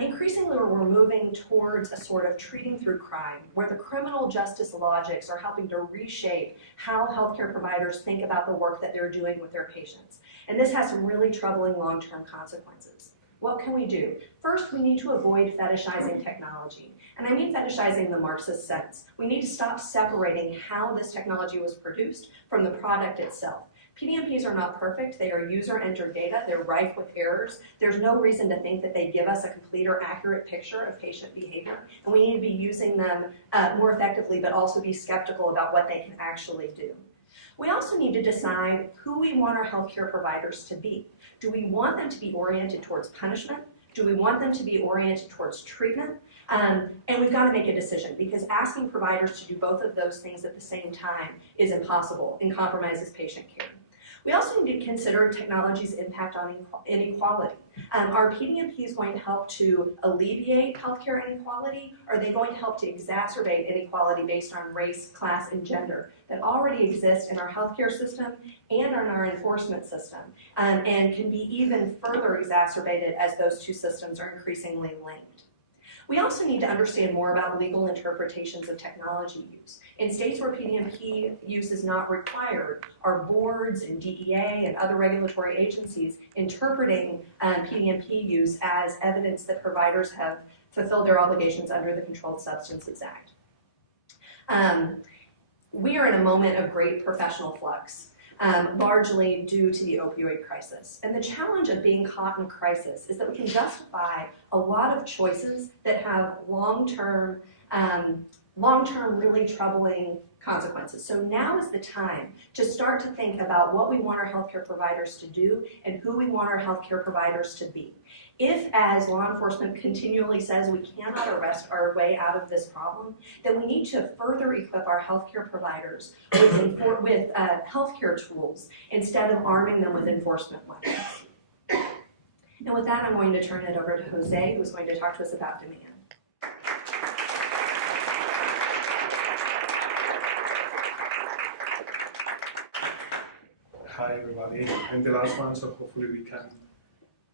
Increasingly, we're moving towards a sort of treating through crime, where the criminal justice logics are helping to reshape how healthcare providers think about the work that they're doing with their patients. And this has some really troubling long-term consequences. What can we do? First, we need to avoid fetishizing technology. And I mean fetishizing in the Marxist sense. We need to stop separating how this technology was produced from the product itself. PDMPs are not perfect. They are user-entered data. They're rife with errors. There's no reason to think that they give us a complete or accurate picture of patient behavior. And we need to be using them more effectively, but also be skeptical about what they can actually do. We also need to decide who we want our healthcare providers to be. Do we want them to be oriented towards punishment? Do we want them to be oriented towards treatment? And we've got to make a decision, because asking providers to do both of those things at the same time is impossible and compromises patient care. We also need to consider technology's impact on inequality. Are PDMPs going to help to alleviate healthcare inequality? Are they going to help to exacerbate inequality based on race, class, and gender that already exist in our healthcare system and in our enforcement system, and can be even further exacerbated as those two systems are increasingly linked? We also need to understand more about legal interpretations of technology use. In states where PDMP use is not required, are boards and DEA and other regulatory agencies interpreting PDMP use as evidence that providers have fulfilled their obligations under the Controlled Substances Act. We are in a moment of great professional flux, largely due to the opioid crisis. And the challenge of being caught in crisis is that we can justify a lot of choices that have long-term really troubling consequences. So now is the time to start to think about what we want our healthcare providers to do and who we want our healthcare providers to be. If, as law enforcement continually says, we cannot arrest our way out of this problem, then we need to further equip our healthcare providers with healthcare tools instead of arming them with enforcement weapons. And with that, I'm going to turn it over to Jose, who's going to talk to us about demand. Hi everybody, I'm the last one, so hopefully we can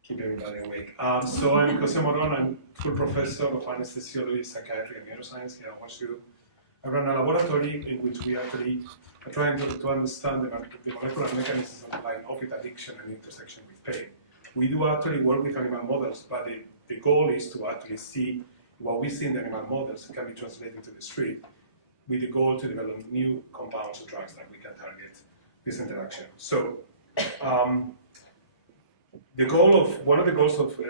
keep everybody awake. So I'm Jose Moron, I'm full professor of anesthesiology, psychiatry, and neuroscience here at WashU. I run a laboratory in which we actually are trying to understand the molecular mechanisms underlying opioid addiction and intersection with pain. We do actually work with animal models, but the goal is to actually see what we see in the animal models can be translated to the street, with the goal to develop new compounds or drugs that we can target this interaction. So, one of the goals of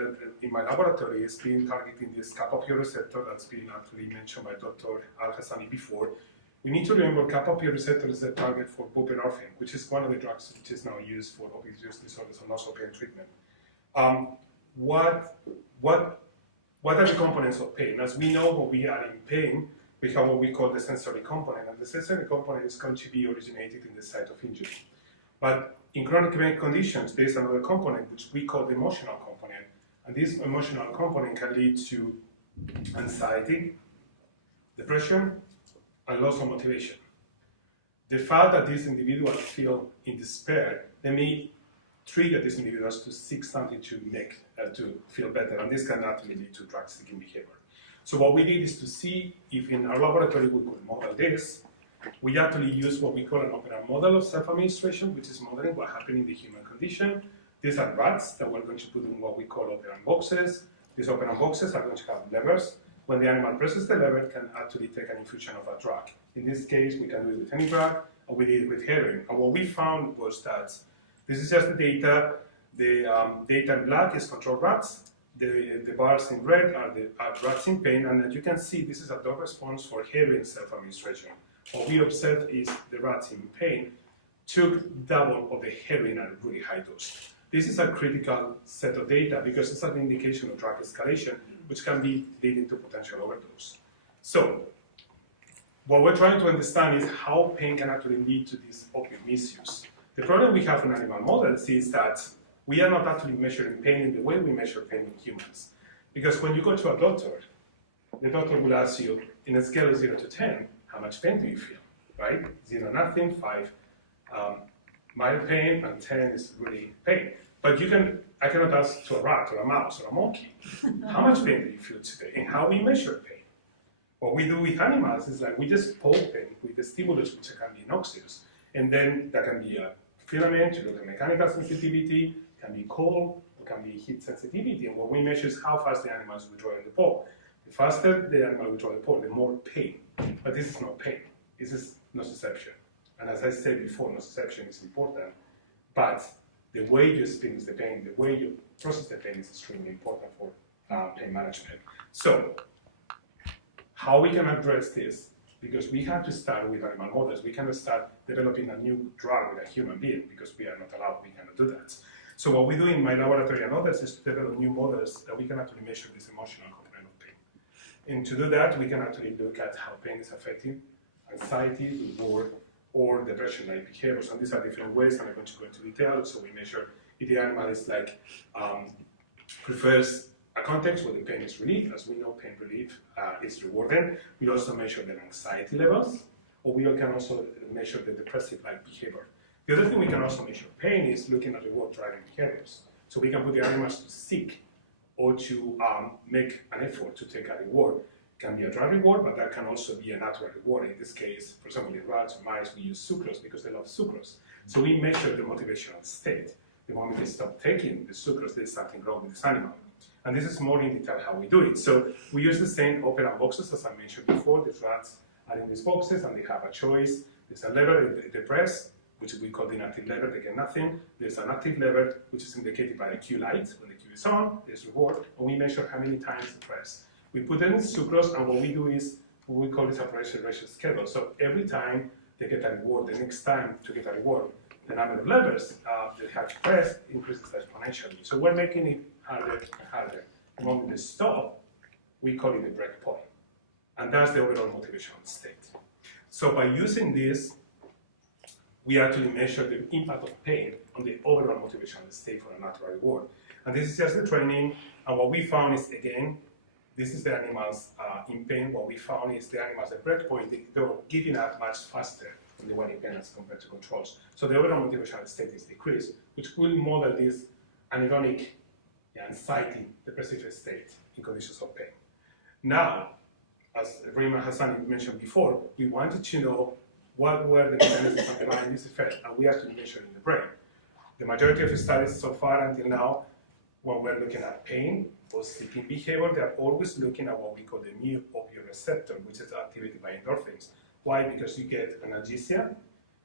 in my laboratory is being targeting this kappa-opioid receptor that's been actually mentioned by Dr. Al-Hasani before. We need to remember kappa-opioid receptor is the target for buprenorphine, which is one of the drugs which is now used for opioid use disorders and also pain treatment. What are the components of pain? As we know, when we are in pain, we have what we call the sensory component, and the sensory component is going to be originated in the site of injury. But in chronic pain conditions, there's another component, which we call the emotional component, and this emotional component can lead to anxiety, depression, and loss of motivation. The fact that these individuals feel in despair, they may trigger these individuals to seek something to feel better, and this can actually lead to drug-seeking behavior. So what we did is to see if in our laboratory we could model this. We actually use what we call an operant model of self-administration, which is modeling what happened in the human condition. These are rats that we're going to put in what we call operant boxes. These operant boxes are going to have levers. When the animal presses the lever, it can actually take an infusion of a drug. In this case, we can do it with any drug, or we did it with heroin. And what we found was that this is just the data. The data in black is control rats. The bars in red are the rats in pain, and as you can see, this is a dog response for heroin self-administration. What we observed is the rats in pain took double of the heroin at a really high dose. This is a critical set of data because it's an indication of drug escalation, which can be leading to potential overdose. So, what we're trying to understand is how pain can actually lead to this opioid misuse. The problem we have in animal models is that we are not actually measuring pain in the way we measure pain in humans. Because when you go to a doctor, the doctor will ask you, in a scale of 0 to 10, how much pain do you feel, right? 0, nothing, 5, mild pain, and 10 is really pain. But I cannot ask to a rat or a mouse or a monkey, how much pain do you feel today, and how we measure pain. What we do with animals is like we just poke them with the stimulus, which can be noxious, and then that can be a filament to look at mechanical sensitivity, can be cold, it can be heat sensitivity, and what we measure is how fast the animals withdraw in the paw. The faster the animal withdraws the paw, the more pain. But this is not pain, this is nociception. And as I said before, nociception is important, but the way you experience the pain, the way you process the pain is extremely important for pain management. So, how we can address this, because we have to start with animal models. We cannot start developing a new drug with a human being because we are not allowed, we cannot do that. So what we do in my laboratory and others is to develop new models that we can actually measure this emotional component of pain. And to do that, we can actually look at how pain is affecting anxiety, reward, or depression-like behaviors. And these are different ways, and I'm going to go into detail. So we measure if the animal is like, prefers a context where the pain is relieved. As we know, pain relief is rewarding. We also measure their anxiety levels, or we can also measure the depressive-like behavior. The other thing we can also measure pain is looking at reward-driving behaviors. So we can put the animals to seek or to make an effort to take a reward. It can be a drug reward, but that can also be a natural reward. In this case, for example, in rats or mice, we use sucrose because they love sucrose. So we measure the motivational state. The moment they stop taking the sucrose, there's something wrong with this animal. And this is more in detail how we do it. So we use the same operand boxes as I mentioned before. The rats are in these boxes and they have a choice. There's a lever they press, which we call the inactive lever, they get nothing. There's an active lever, which is indicated by a Q light. When the Q is on, there's reward, and we measure how many times they press. We put them in sucrose, and what we do is, we call this a pressure ratio schedule. So every time they get a reward, the next time to get a reward, the number of levers they have to press increases exponentially. So we're making it harder and harder. The moment they stop, we call it the break point. And that's the overall motivational state. So by using this, we actually measure the impact of pain on the overall motivational state for a natural reward. And this is just the training, and what we found is, again, this is the animals in pain. What we found is the animals at breakpoint, they were giving up much faster than the one in pain as compared to controls. So the overall motivational state is decreased, which will model this anhedonic anxiety, depressive state in conditions of pain. Now, as Ream Al-Hasani mentioned before, we wanted to know what were the mechanisms underlying this effect, and we actually measured in the brain. The majority of the studies so far until now, when we're looking at pain or seeking behavior, they're always looking at what we call the mu opioid receptor, which is activated by endorphins. Why? Because you get analgesia,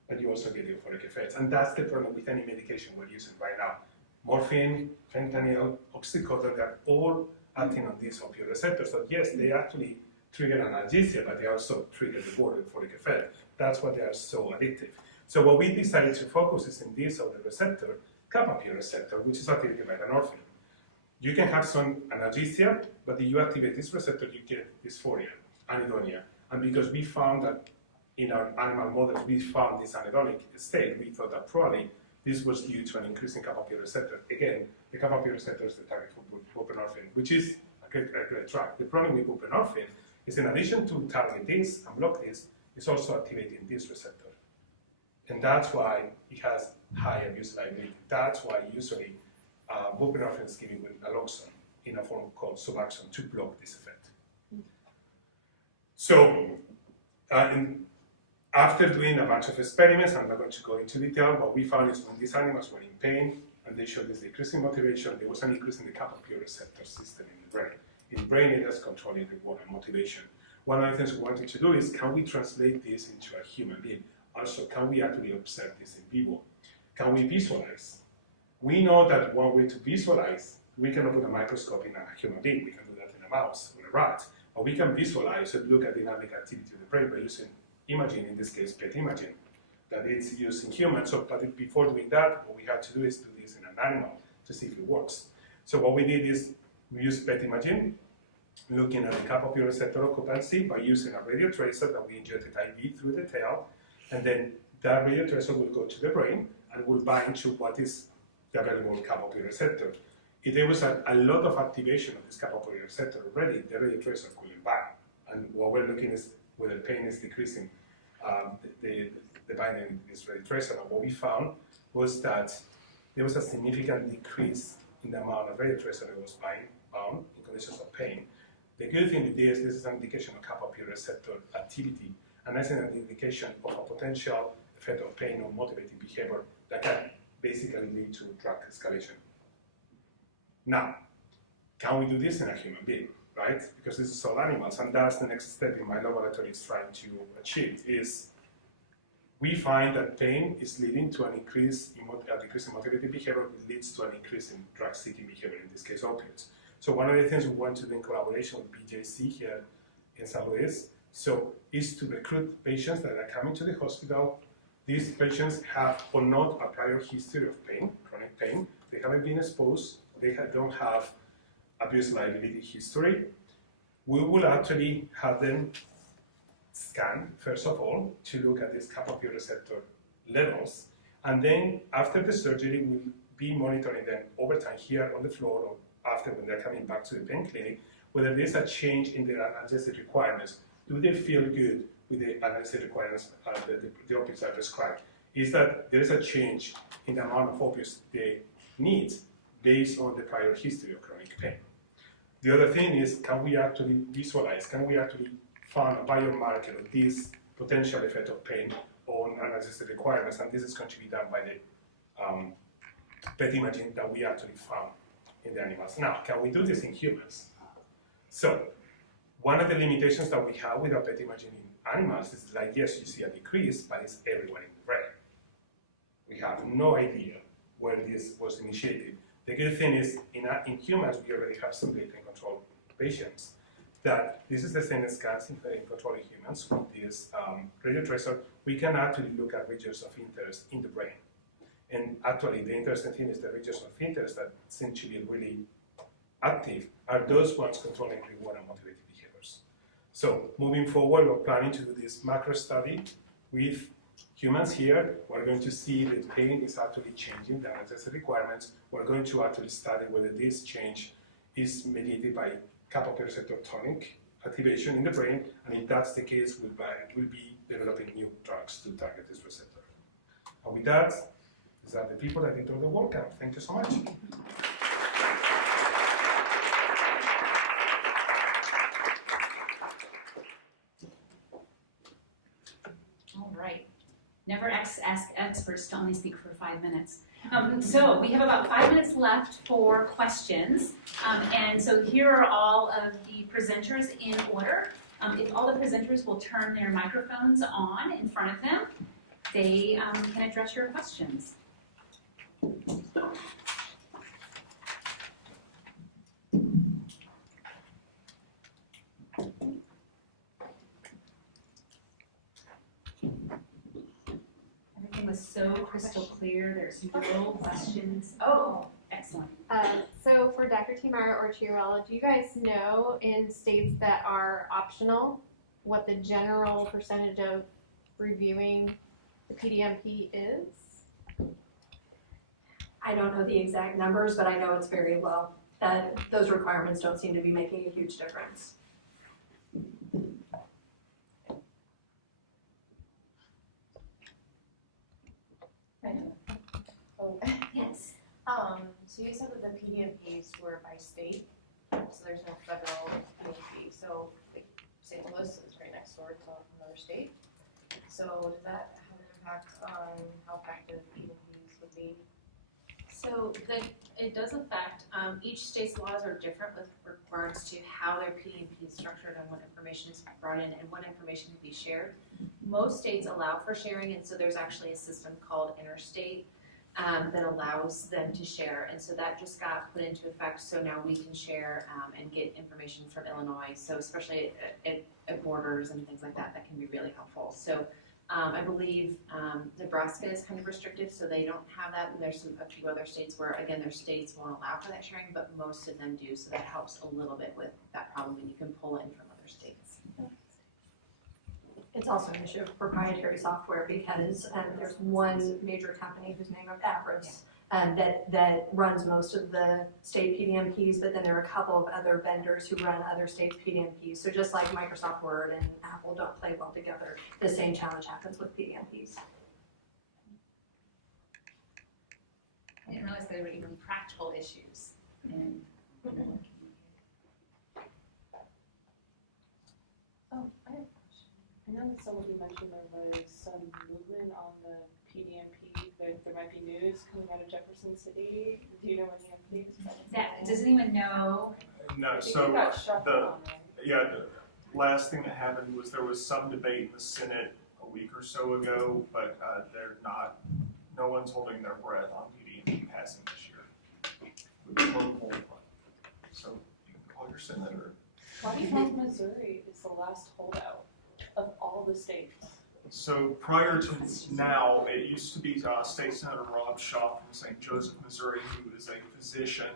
but you also get euphoric effects. And that's the problem with any medication we're using right now. Morphine, fentanyl, oxycodone, they're all acting on these opioid receptors. So yes, they actually trigger analgesia, but they also trigger the euphoric effect. That's why they are so addictive. So what we decided to focus is in this other receptor, kappa opioid receptor, which is activated by norepinephrine. You can have some analgesia, but if you activate this receptor, you get dysphoria, anhedonia. And because we found that in our animal models, we found this anhedonic state, we thought that probably this was due to an increase in kappa opioid receptor. Again, the kappa opioid receptor is the target for buprenorphine, which is a great drug. The problem with buprenorphine is in addition to target this and block this, it's also activating this receptor. And that's why it has high abuse liability. That's why usually buprenorphine is given with naloxone in a form called Suboxone to block this effect. So, after doing a bunch of experiments, I'm not going to go into detail, what we found is when these animals were in pain and they showed this decrease in motivation, there was an increase in the kappa opioid receptor system in the brain. In the brain, it is controlling reward and motivation. One of the things we wanted to do is, can we translate this into a human being? Also, can we actually observe this in vivo? Can we visualize? We know that one way to visualize we cannot put a microscope in a human being. We can do that in a mouse or a rat. But we can visualize and look at dynamic activity of the brain by using imaging, in this case, PET imaging, that it's used in humans. So, but before doing that, what we had to do is do this in an animal to see if it works. So what we did is we used PET imaging, looking at the kappa opioid receptor occupancy by using a radio tracer that we injected IV through the tail, and then that radio tracer will go to the brain and will bind to what is the available kappa opioid receptor. If there was a lot of activation of this kappa opioid receptor already, the radio tracer couldn't bind. And what we're looking is whether pain is decreasing the binding in this radio tracer. And what we found was that there was a significant decrease in the amount of radio tracer that was bound in conditions of pain. The good thing with this is an indication of kappa opioid receptor activity, and that's an indication of a potential effect of pain on motivating behavior that can basically lead to drug escalation. Now, can we do this in a human being, right? Because this is all animals, and that's the next step in my laboratory is trying to achieve, is we find that pain is leading to an increase in motivated behavior, which leads to an increase in drug-seeking behavior, in this case opioids. So one of the things we want to do in collaboration with BJC here in St. Louis, is to recruit patients that are coming to the hospital. These patients have or not a prior history of pain, chronic pain. They haven't been exposed. They don't have abuse liability history. We will actually have them scan, first of all, to look at these kappa opioid receptor levels. And then after the surgery, we'll be monitoring them over time here on the floor or after when they're coming back to the pain clinic, whether there's a change in their analgesic requirements. Do they feel good with the analgesic requirements the opioids are prescribed? Is that there is a change in the amount of opioids they need based on the prior history of chronic pain? The other thing is, can we actually visualize, can we actually find a biomarker of this potential effect of pain on analgesic requirements? And this is going to be done by the PET imaging that we actually found in the animals. Now, can we do this in humans? So, one of the limitations that we have with our PET imaging in animals is like, yes, you see a decrease, but it's everywhere in the brain. We have no idea where this was initiated. The good thing is, in humans, we already have some data in control patients that this is the same scans in controlling humans with this radio tracer. We can actually look at regions of interest in the brain. And actually, the interesting thing is the regions of interest that seem to be really active are those ones controlling reward and motivated behaviors. So moving forward, we're planning to do this macro study with humans here. We're going to see that pain is actually changing the analgesic requirements. We're going to actually study whether this change is mediated by kappa opioid receptor tonic activation in the brain, and if that's the case, we'll be developing new drugs to target this receptor. And with that, these are the people that did all the work. Thank you so much. All right. Never ask experts to only speak for 5 minutes. So we have about 5 minutes left for questions. And so here are all of the presenters in order. If all the presenters will turn their microphones on in front of them, they can address your questions. Everything was so crystal clear. There's no questions. Oh, excellent. So for Dr. Tiemeier or Chiarella, do you guys know in states that are optional what the general percentage of reviewing the PDMP is? I don't know the exact numbers, but I know it's very low. That those requirements don't seem to be making a huge difference. Oh, Yes. so you said that the PDMPs were by state, so there's no federal PDMP. So like St. Louis is right next door to another state. So does that have an impact on how effective PDMPs would be? So it does affect, each state's laws are different with regards to how their PDMP is structured and what information is brought in and what information can be shared. Most states allow for sharing, and so there's actually a system called interstate that allows them to share. And so that just got put into effect, so now we can share and get information from Illinois. So especially at borders and things like that, that can be really helpful. So I believe Nebraska is kind of restrictive, so they don't have that. And there's a few other states where, again, their states won't allow for that sharing, but most of them do. So that helps a little bit with that problem, and you can pull in from other states. It's also an issue of proprietary software because there's one major company whose name is Avris that runs most of the state PDMPs, but then there are a couple of other vendors who run other state PDMPs. So just like Microsoft Word and Apple don't play well together, the same challenge happens with PDMPs. I didn't realize there were even practical issues. And, Oh, I have a question. I know that somebody mentioned there was some movement on the PDMP, that there might be news coming out of Jefferson City. Do you know any updates? does anyone know? No, I think so it got shut down, right? yeah, the last thing that happened was there was some debate in the Senate a week or so ago, but no one's holding their breath on PDMP passing this year. With the local, so you can call your senator. Washington, Missouri is the last holdout of all the states. So prior to now, it used to be State Senator Rob Shaw from St. Joseph, Missouri, who is a physician.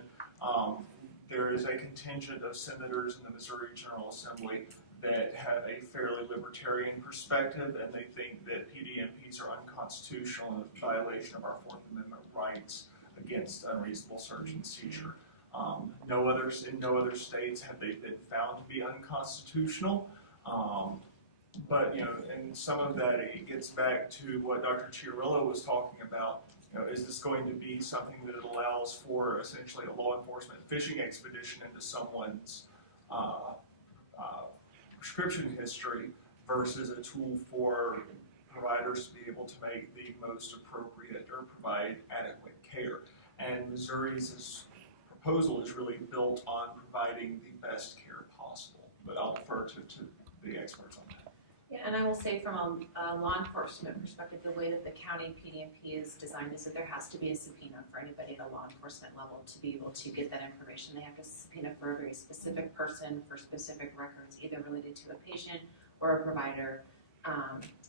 There is a contingent of senators in the Missouri General Assembly that have a fairly libertarian perspective, and they think that PDMPs are unconstitutional and a violation of our Fourth Amendment rights against unreasonable search and seizure. In no other states have they been found to be unconstitutional. But, and some of that, it gets back to what Dr. Chiarello was talking about. Is this going to be something that allows for essentially a law enforcement fishing expedition into someone's prescription history versus a tool for providers to be able to make the most appropriate or provide adequate care? And Missouri's proposal is really built on providing the best care possible. But I'll defer to the experts on that. Yeah, and I will say from a law enforcement perspective, the way that the county PDMP is designed is that there has to be a subpoena for anybody at a law enforcement level to be able to get that information. They have to subpoena for a very specific person for specific records, either related to a patient or a provider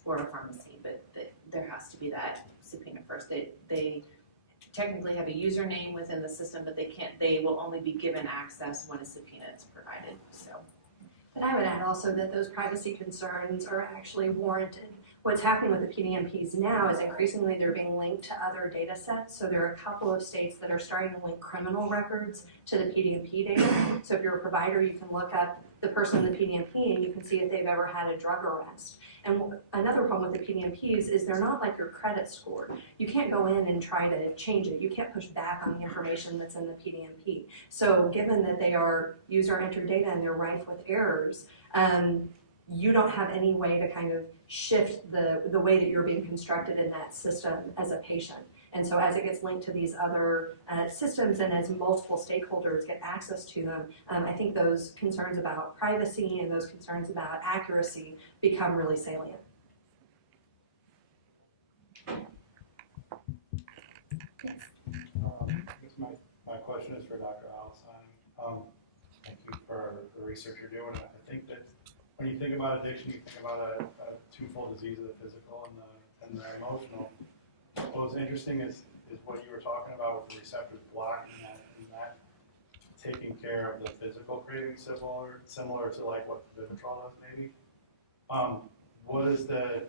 or a pharmacy, but there has to be that subpoena first. They technically have a username within the system, but they will only be given access when a subpoena is provided, so. And I would add also that those privacy concerns are actually warranted. What's happening with the PDMPs now is increasingly they're being linked to other data sets. So there are a couple of states that are starting to link criminal records to the PDMP data. So if you're a provider, you can look up the person in the PDMP and you can see if they've ever had a drug arrest. And another problem with the PDMPs is they're not like your credit score. You can't go in and try to change it. You can't push back on the information that's in the PDMP. So given that they are user-entered data and they're rife with errors, you don't have any way to kind of shift the way that you're being constructed in that system as a patient. And so as it gets linked to these other systems and as multiple stakeholders get access to them, I think those concerns about privacy and those concerns about accuracy become really salient. I guess my question is for Dr. Al-Hasani. Thank you for the research you're doing. I think that when you think about addiction, you think about a twofold disease of the physical and the emotional. What's interesting is what you were talking about with the receptors blocking that, and that taking care of the physical craving similar to like what the Vivitrol does maybe. What is the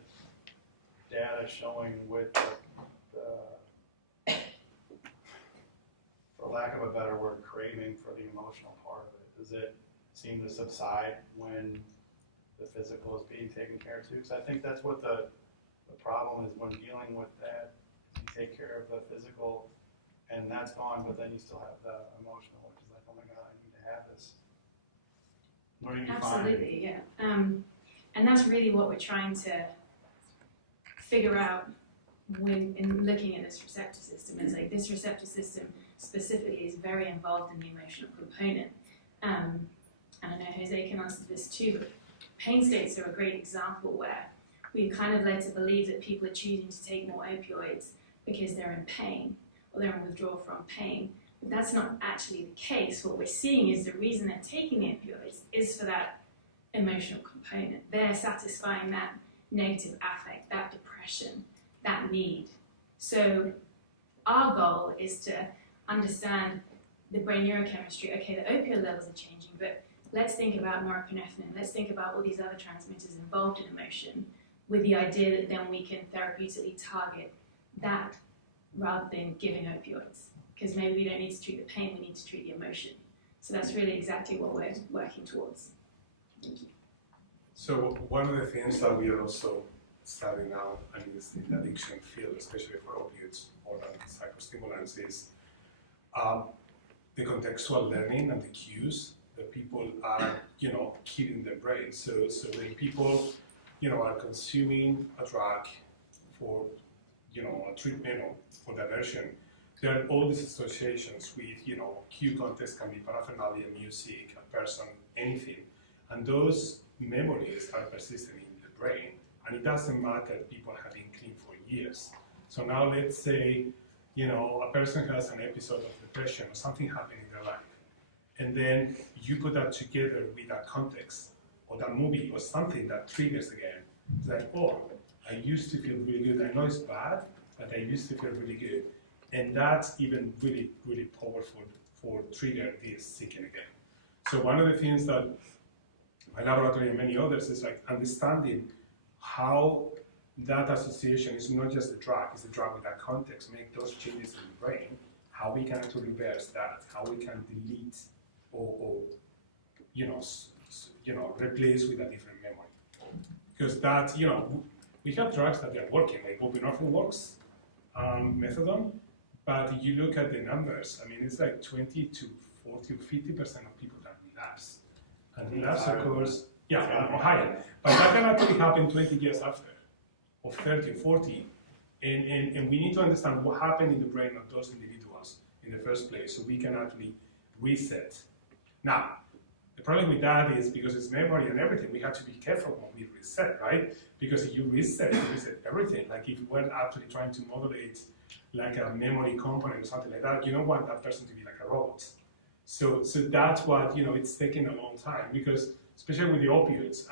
data showing with the, for lack of a better word, craving for the emotional part of it? Does it seem to subside when the physical is being taken care of too? Because I think that's what the problem is when dealing with that. You take care of the physical and that's gone, but then you still have the emotional, which is like, oh my God, I need to have this. What do you find? Absolutely, yeah. And that's really what we're trying to figure out when in looking at this receptor system. Is like this receptor system specifically is very involved in the emotional component. And I know Jose can answer this too, but pain states are a great example where we kind of led to believe that people are choosing to take more opioids because they're in pain or they're in withdrawal from pain. But that's not actually the case. What we're seeing is the reason they're taking the opioids is for that emotional component. They're satisfying that negative affect, that depression, that need. So our goal is to understand the brain neurochemistry. Okay, the opioid levels are changing, but let's think about norepinephrine. Let's think about all these other transmitters involved in emotion, with the idea that then we can therapeutically target that rather than giving opioids. Because maybe we don't need to treat the pain, we need to treat the emotion. So that's really exactly what we're working towards. Thank you. So one of the things that we are also studying now, in the addiction field, especially for opioids or psychostimulants, is the contextual learning and the cues that people are, keeping their brain. So when people, are consuming a drug for, a treatment or for diversion, there are all these associations with, cue context can be paraphernalia, music, a person, anything. And those memories are persistent in the brain. And it doesn't matter if people have been clean for years. So now let's say, a person has an episode of depression or something happened in their life. And then you put that together with that context or that movie or something that triggers again. It's like, oh, I used to feel really good. I know it's bad, but I used to feel really good. And that's even really, really powerful for trigger this seeking again. So one of the things that my laboratory and many others is like understanding how that association is not just the drug, it's the drug with that context, make those changes in the brain, how we can actually reverse that, how we can delete or replace with a different memory. Because that, we have drugs that are working, like buprenorphine works, methadone, but you look at the numbers, it's like 20 to 40 or 50% of people that relapse. And relapse occurs, or higher. But that can actually happen 20 years after, or 30 or 40. And we need to understand what happened in the brain of those individuals in the first place, so we can actually reset. Now, the problem with that is because it's memory and everything, we have to be careful when we reset, right? Because if you reset everything. Like if we're actually trying to modulate like a memory component or something like that, you don't want that person to be like a robot. So that's what, it's taking a long time because, especially with the opioids,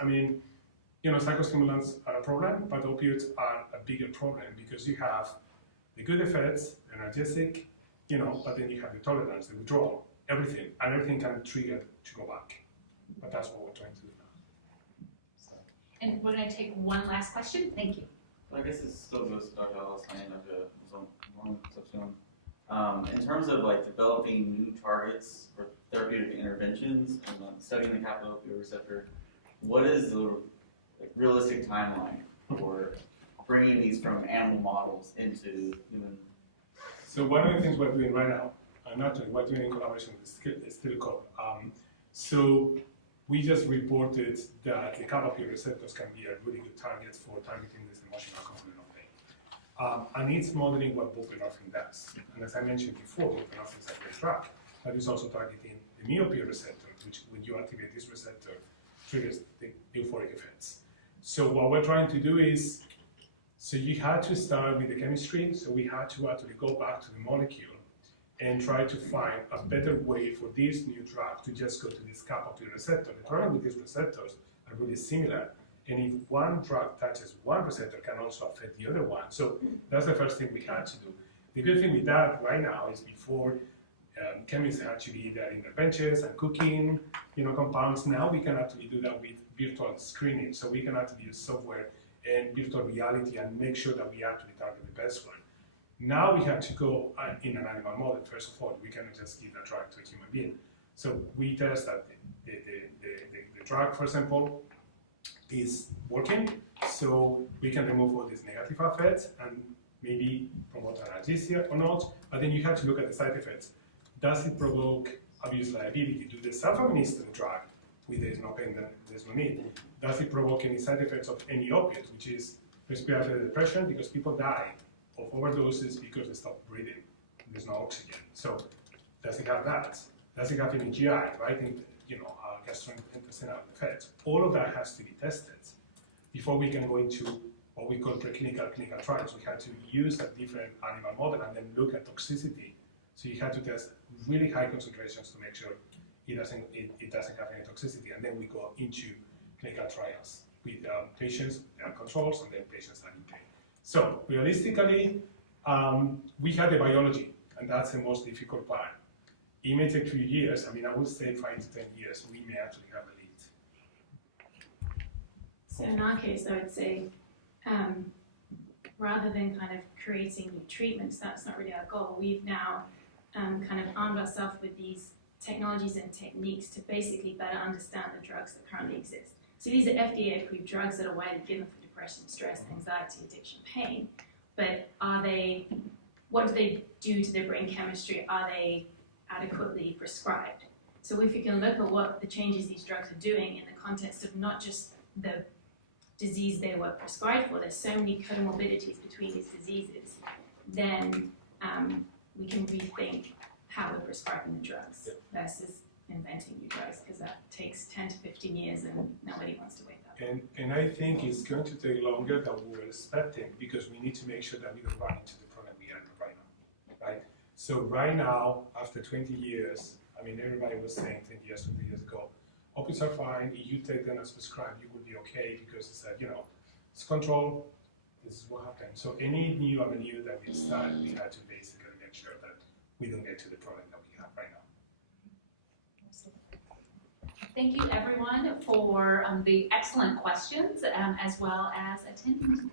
psychostimulants are a problem, but opioids are a bigger problem because you have the good effects, analgesic, but then you have the tolerance, the withdrawal, everything, and everything can trigger to go back. But that's what we're trying to do now. And we're going to take one last question. Thank you. I guess it still goes to Dr. Al-Hasani and Dr. In terms of developing new targets for therapeutic interventions and studying the capital opioid receptor, what is the realistic timeline for bringing these from animal models into human? So one of the things we're doing right now, and actually we're doing in collaboration with Stillcorp, so we just reported that the kappa opioid receptors can be a really good target for targeting this emotional component of pain. And it's modeling what buprenorphine does. And as I mentioned before, buprenorphine is a great drug, but it's also targeting the opioid receptor, which when you activate this receptor, triggers the euphoric effects. So what we're trying to do is, so you had to start with the chemistry, so we had to actually go back to the molecule and try to find a better way for this new drug to just go to this kappa opioid receptor. The problem with these receptors are really similar. And if one drug touches one receptor, it can also affect the other one. So that's the first thing we had to do. The good thing with that right now is before chemists actually they're in their benches and cooking, compounds. Now we can actually do that with virtual screening. So we can actually use software and virtual reality and make sure that we actually target the best one. Now we have to go in an animal model. First of all, we cannot just give the drug to a human being. So we test that the drug, for example, is working, so we can remove all these negative effects and maybe promote analgesia or not, but then you have to look at the side effects. Does it provoke abuse liability? Do they self-administer the drug with there's no pain, there's no need? Does it provoke any side effects of any opiate, which is respiratory depression, because people die of overdoses because they stop breathing, there's no oxygen. So does it have that? Does it have any GI, right? gastrointestinal effects. All of that has to be tested before we can go into what what we call preclinical clinical trials. We had to use a different animal model and then look at toxicity. So you had to test really high concentrations to make sure it doesn't have any toxicity, and then we go into clinical trials with patients, controls, and then patients that in pain. So realistically, we had the biology, and that's the most difficult part. It may take 3 years. I mean, I would say 5 to 10 years, we may actually have a lead. So in our case, I would say, rather than kind of creating new treatments, that's not really our goal. We've now kind of armed ourselves with these technologies and techniques to basically better understand the drugs that currently exist. So these are FDA-approved drugs that are widely given for depression, stress, anxiety, addiction, pain. But what do they do to the brain chemistry? Are they adequately prescribed? So if you can look at what the changes these drugs are doing in the context of not just the disease they were prescribed for, there's so many comorbidities between these diseases, then we can rethink how we're prescribing the drugs versus inventing new drugs, because that takes 10 to 15 years and nobody wants to wait that long. And I think it's going to take longer than we were expecting, because we need to make sure that we don't run into the problem we are right now, right? So right now, after 20 years, I mean, everybody was saying 10 years, 20 years ago, opiates are fine, if you take them as prescribed, you will be okay, because it's that, it's control, this is what happened. So any new avenue that we start, we had to basically make sure that we don't get to the problem that we have right now. Thank you, everyone, for the excellent questions, as well as attending today.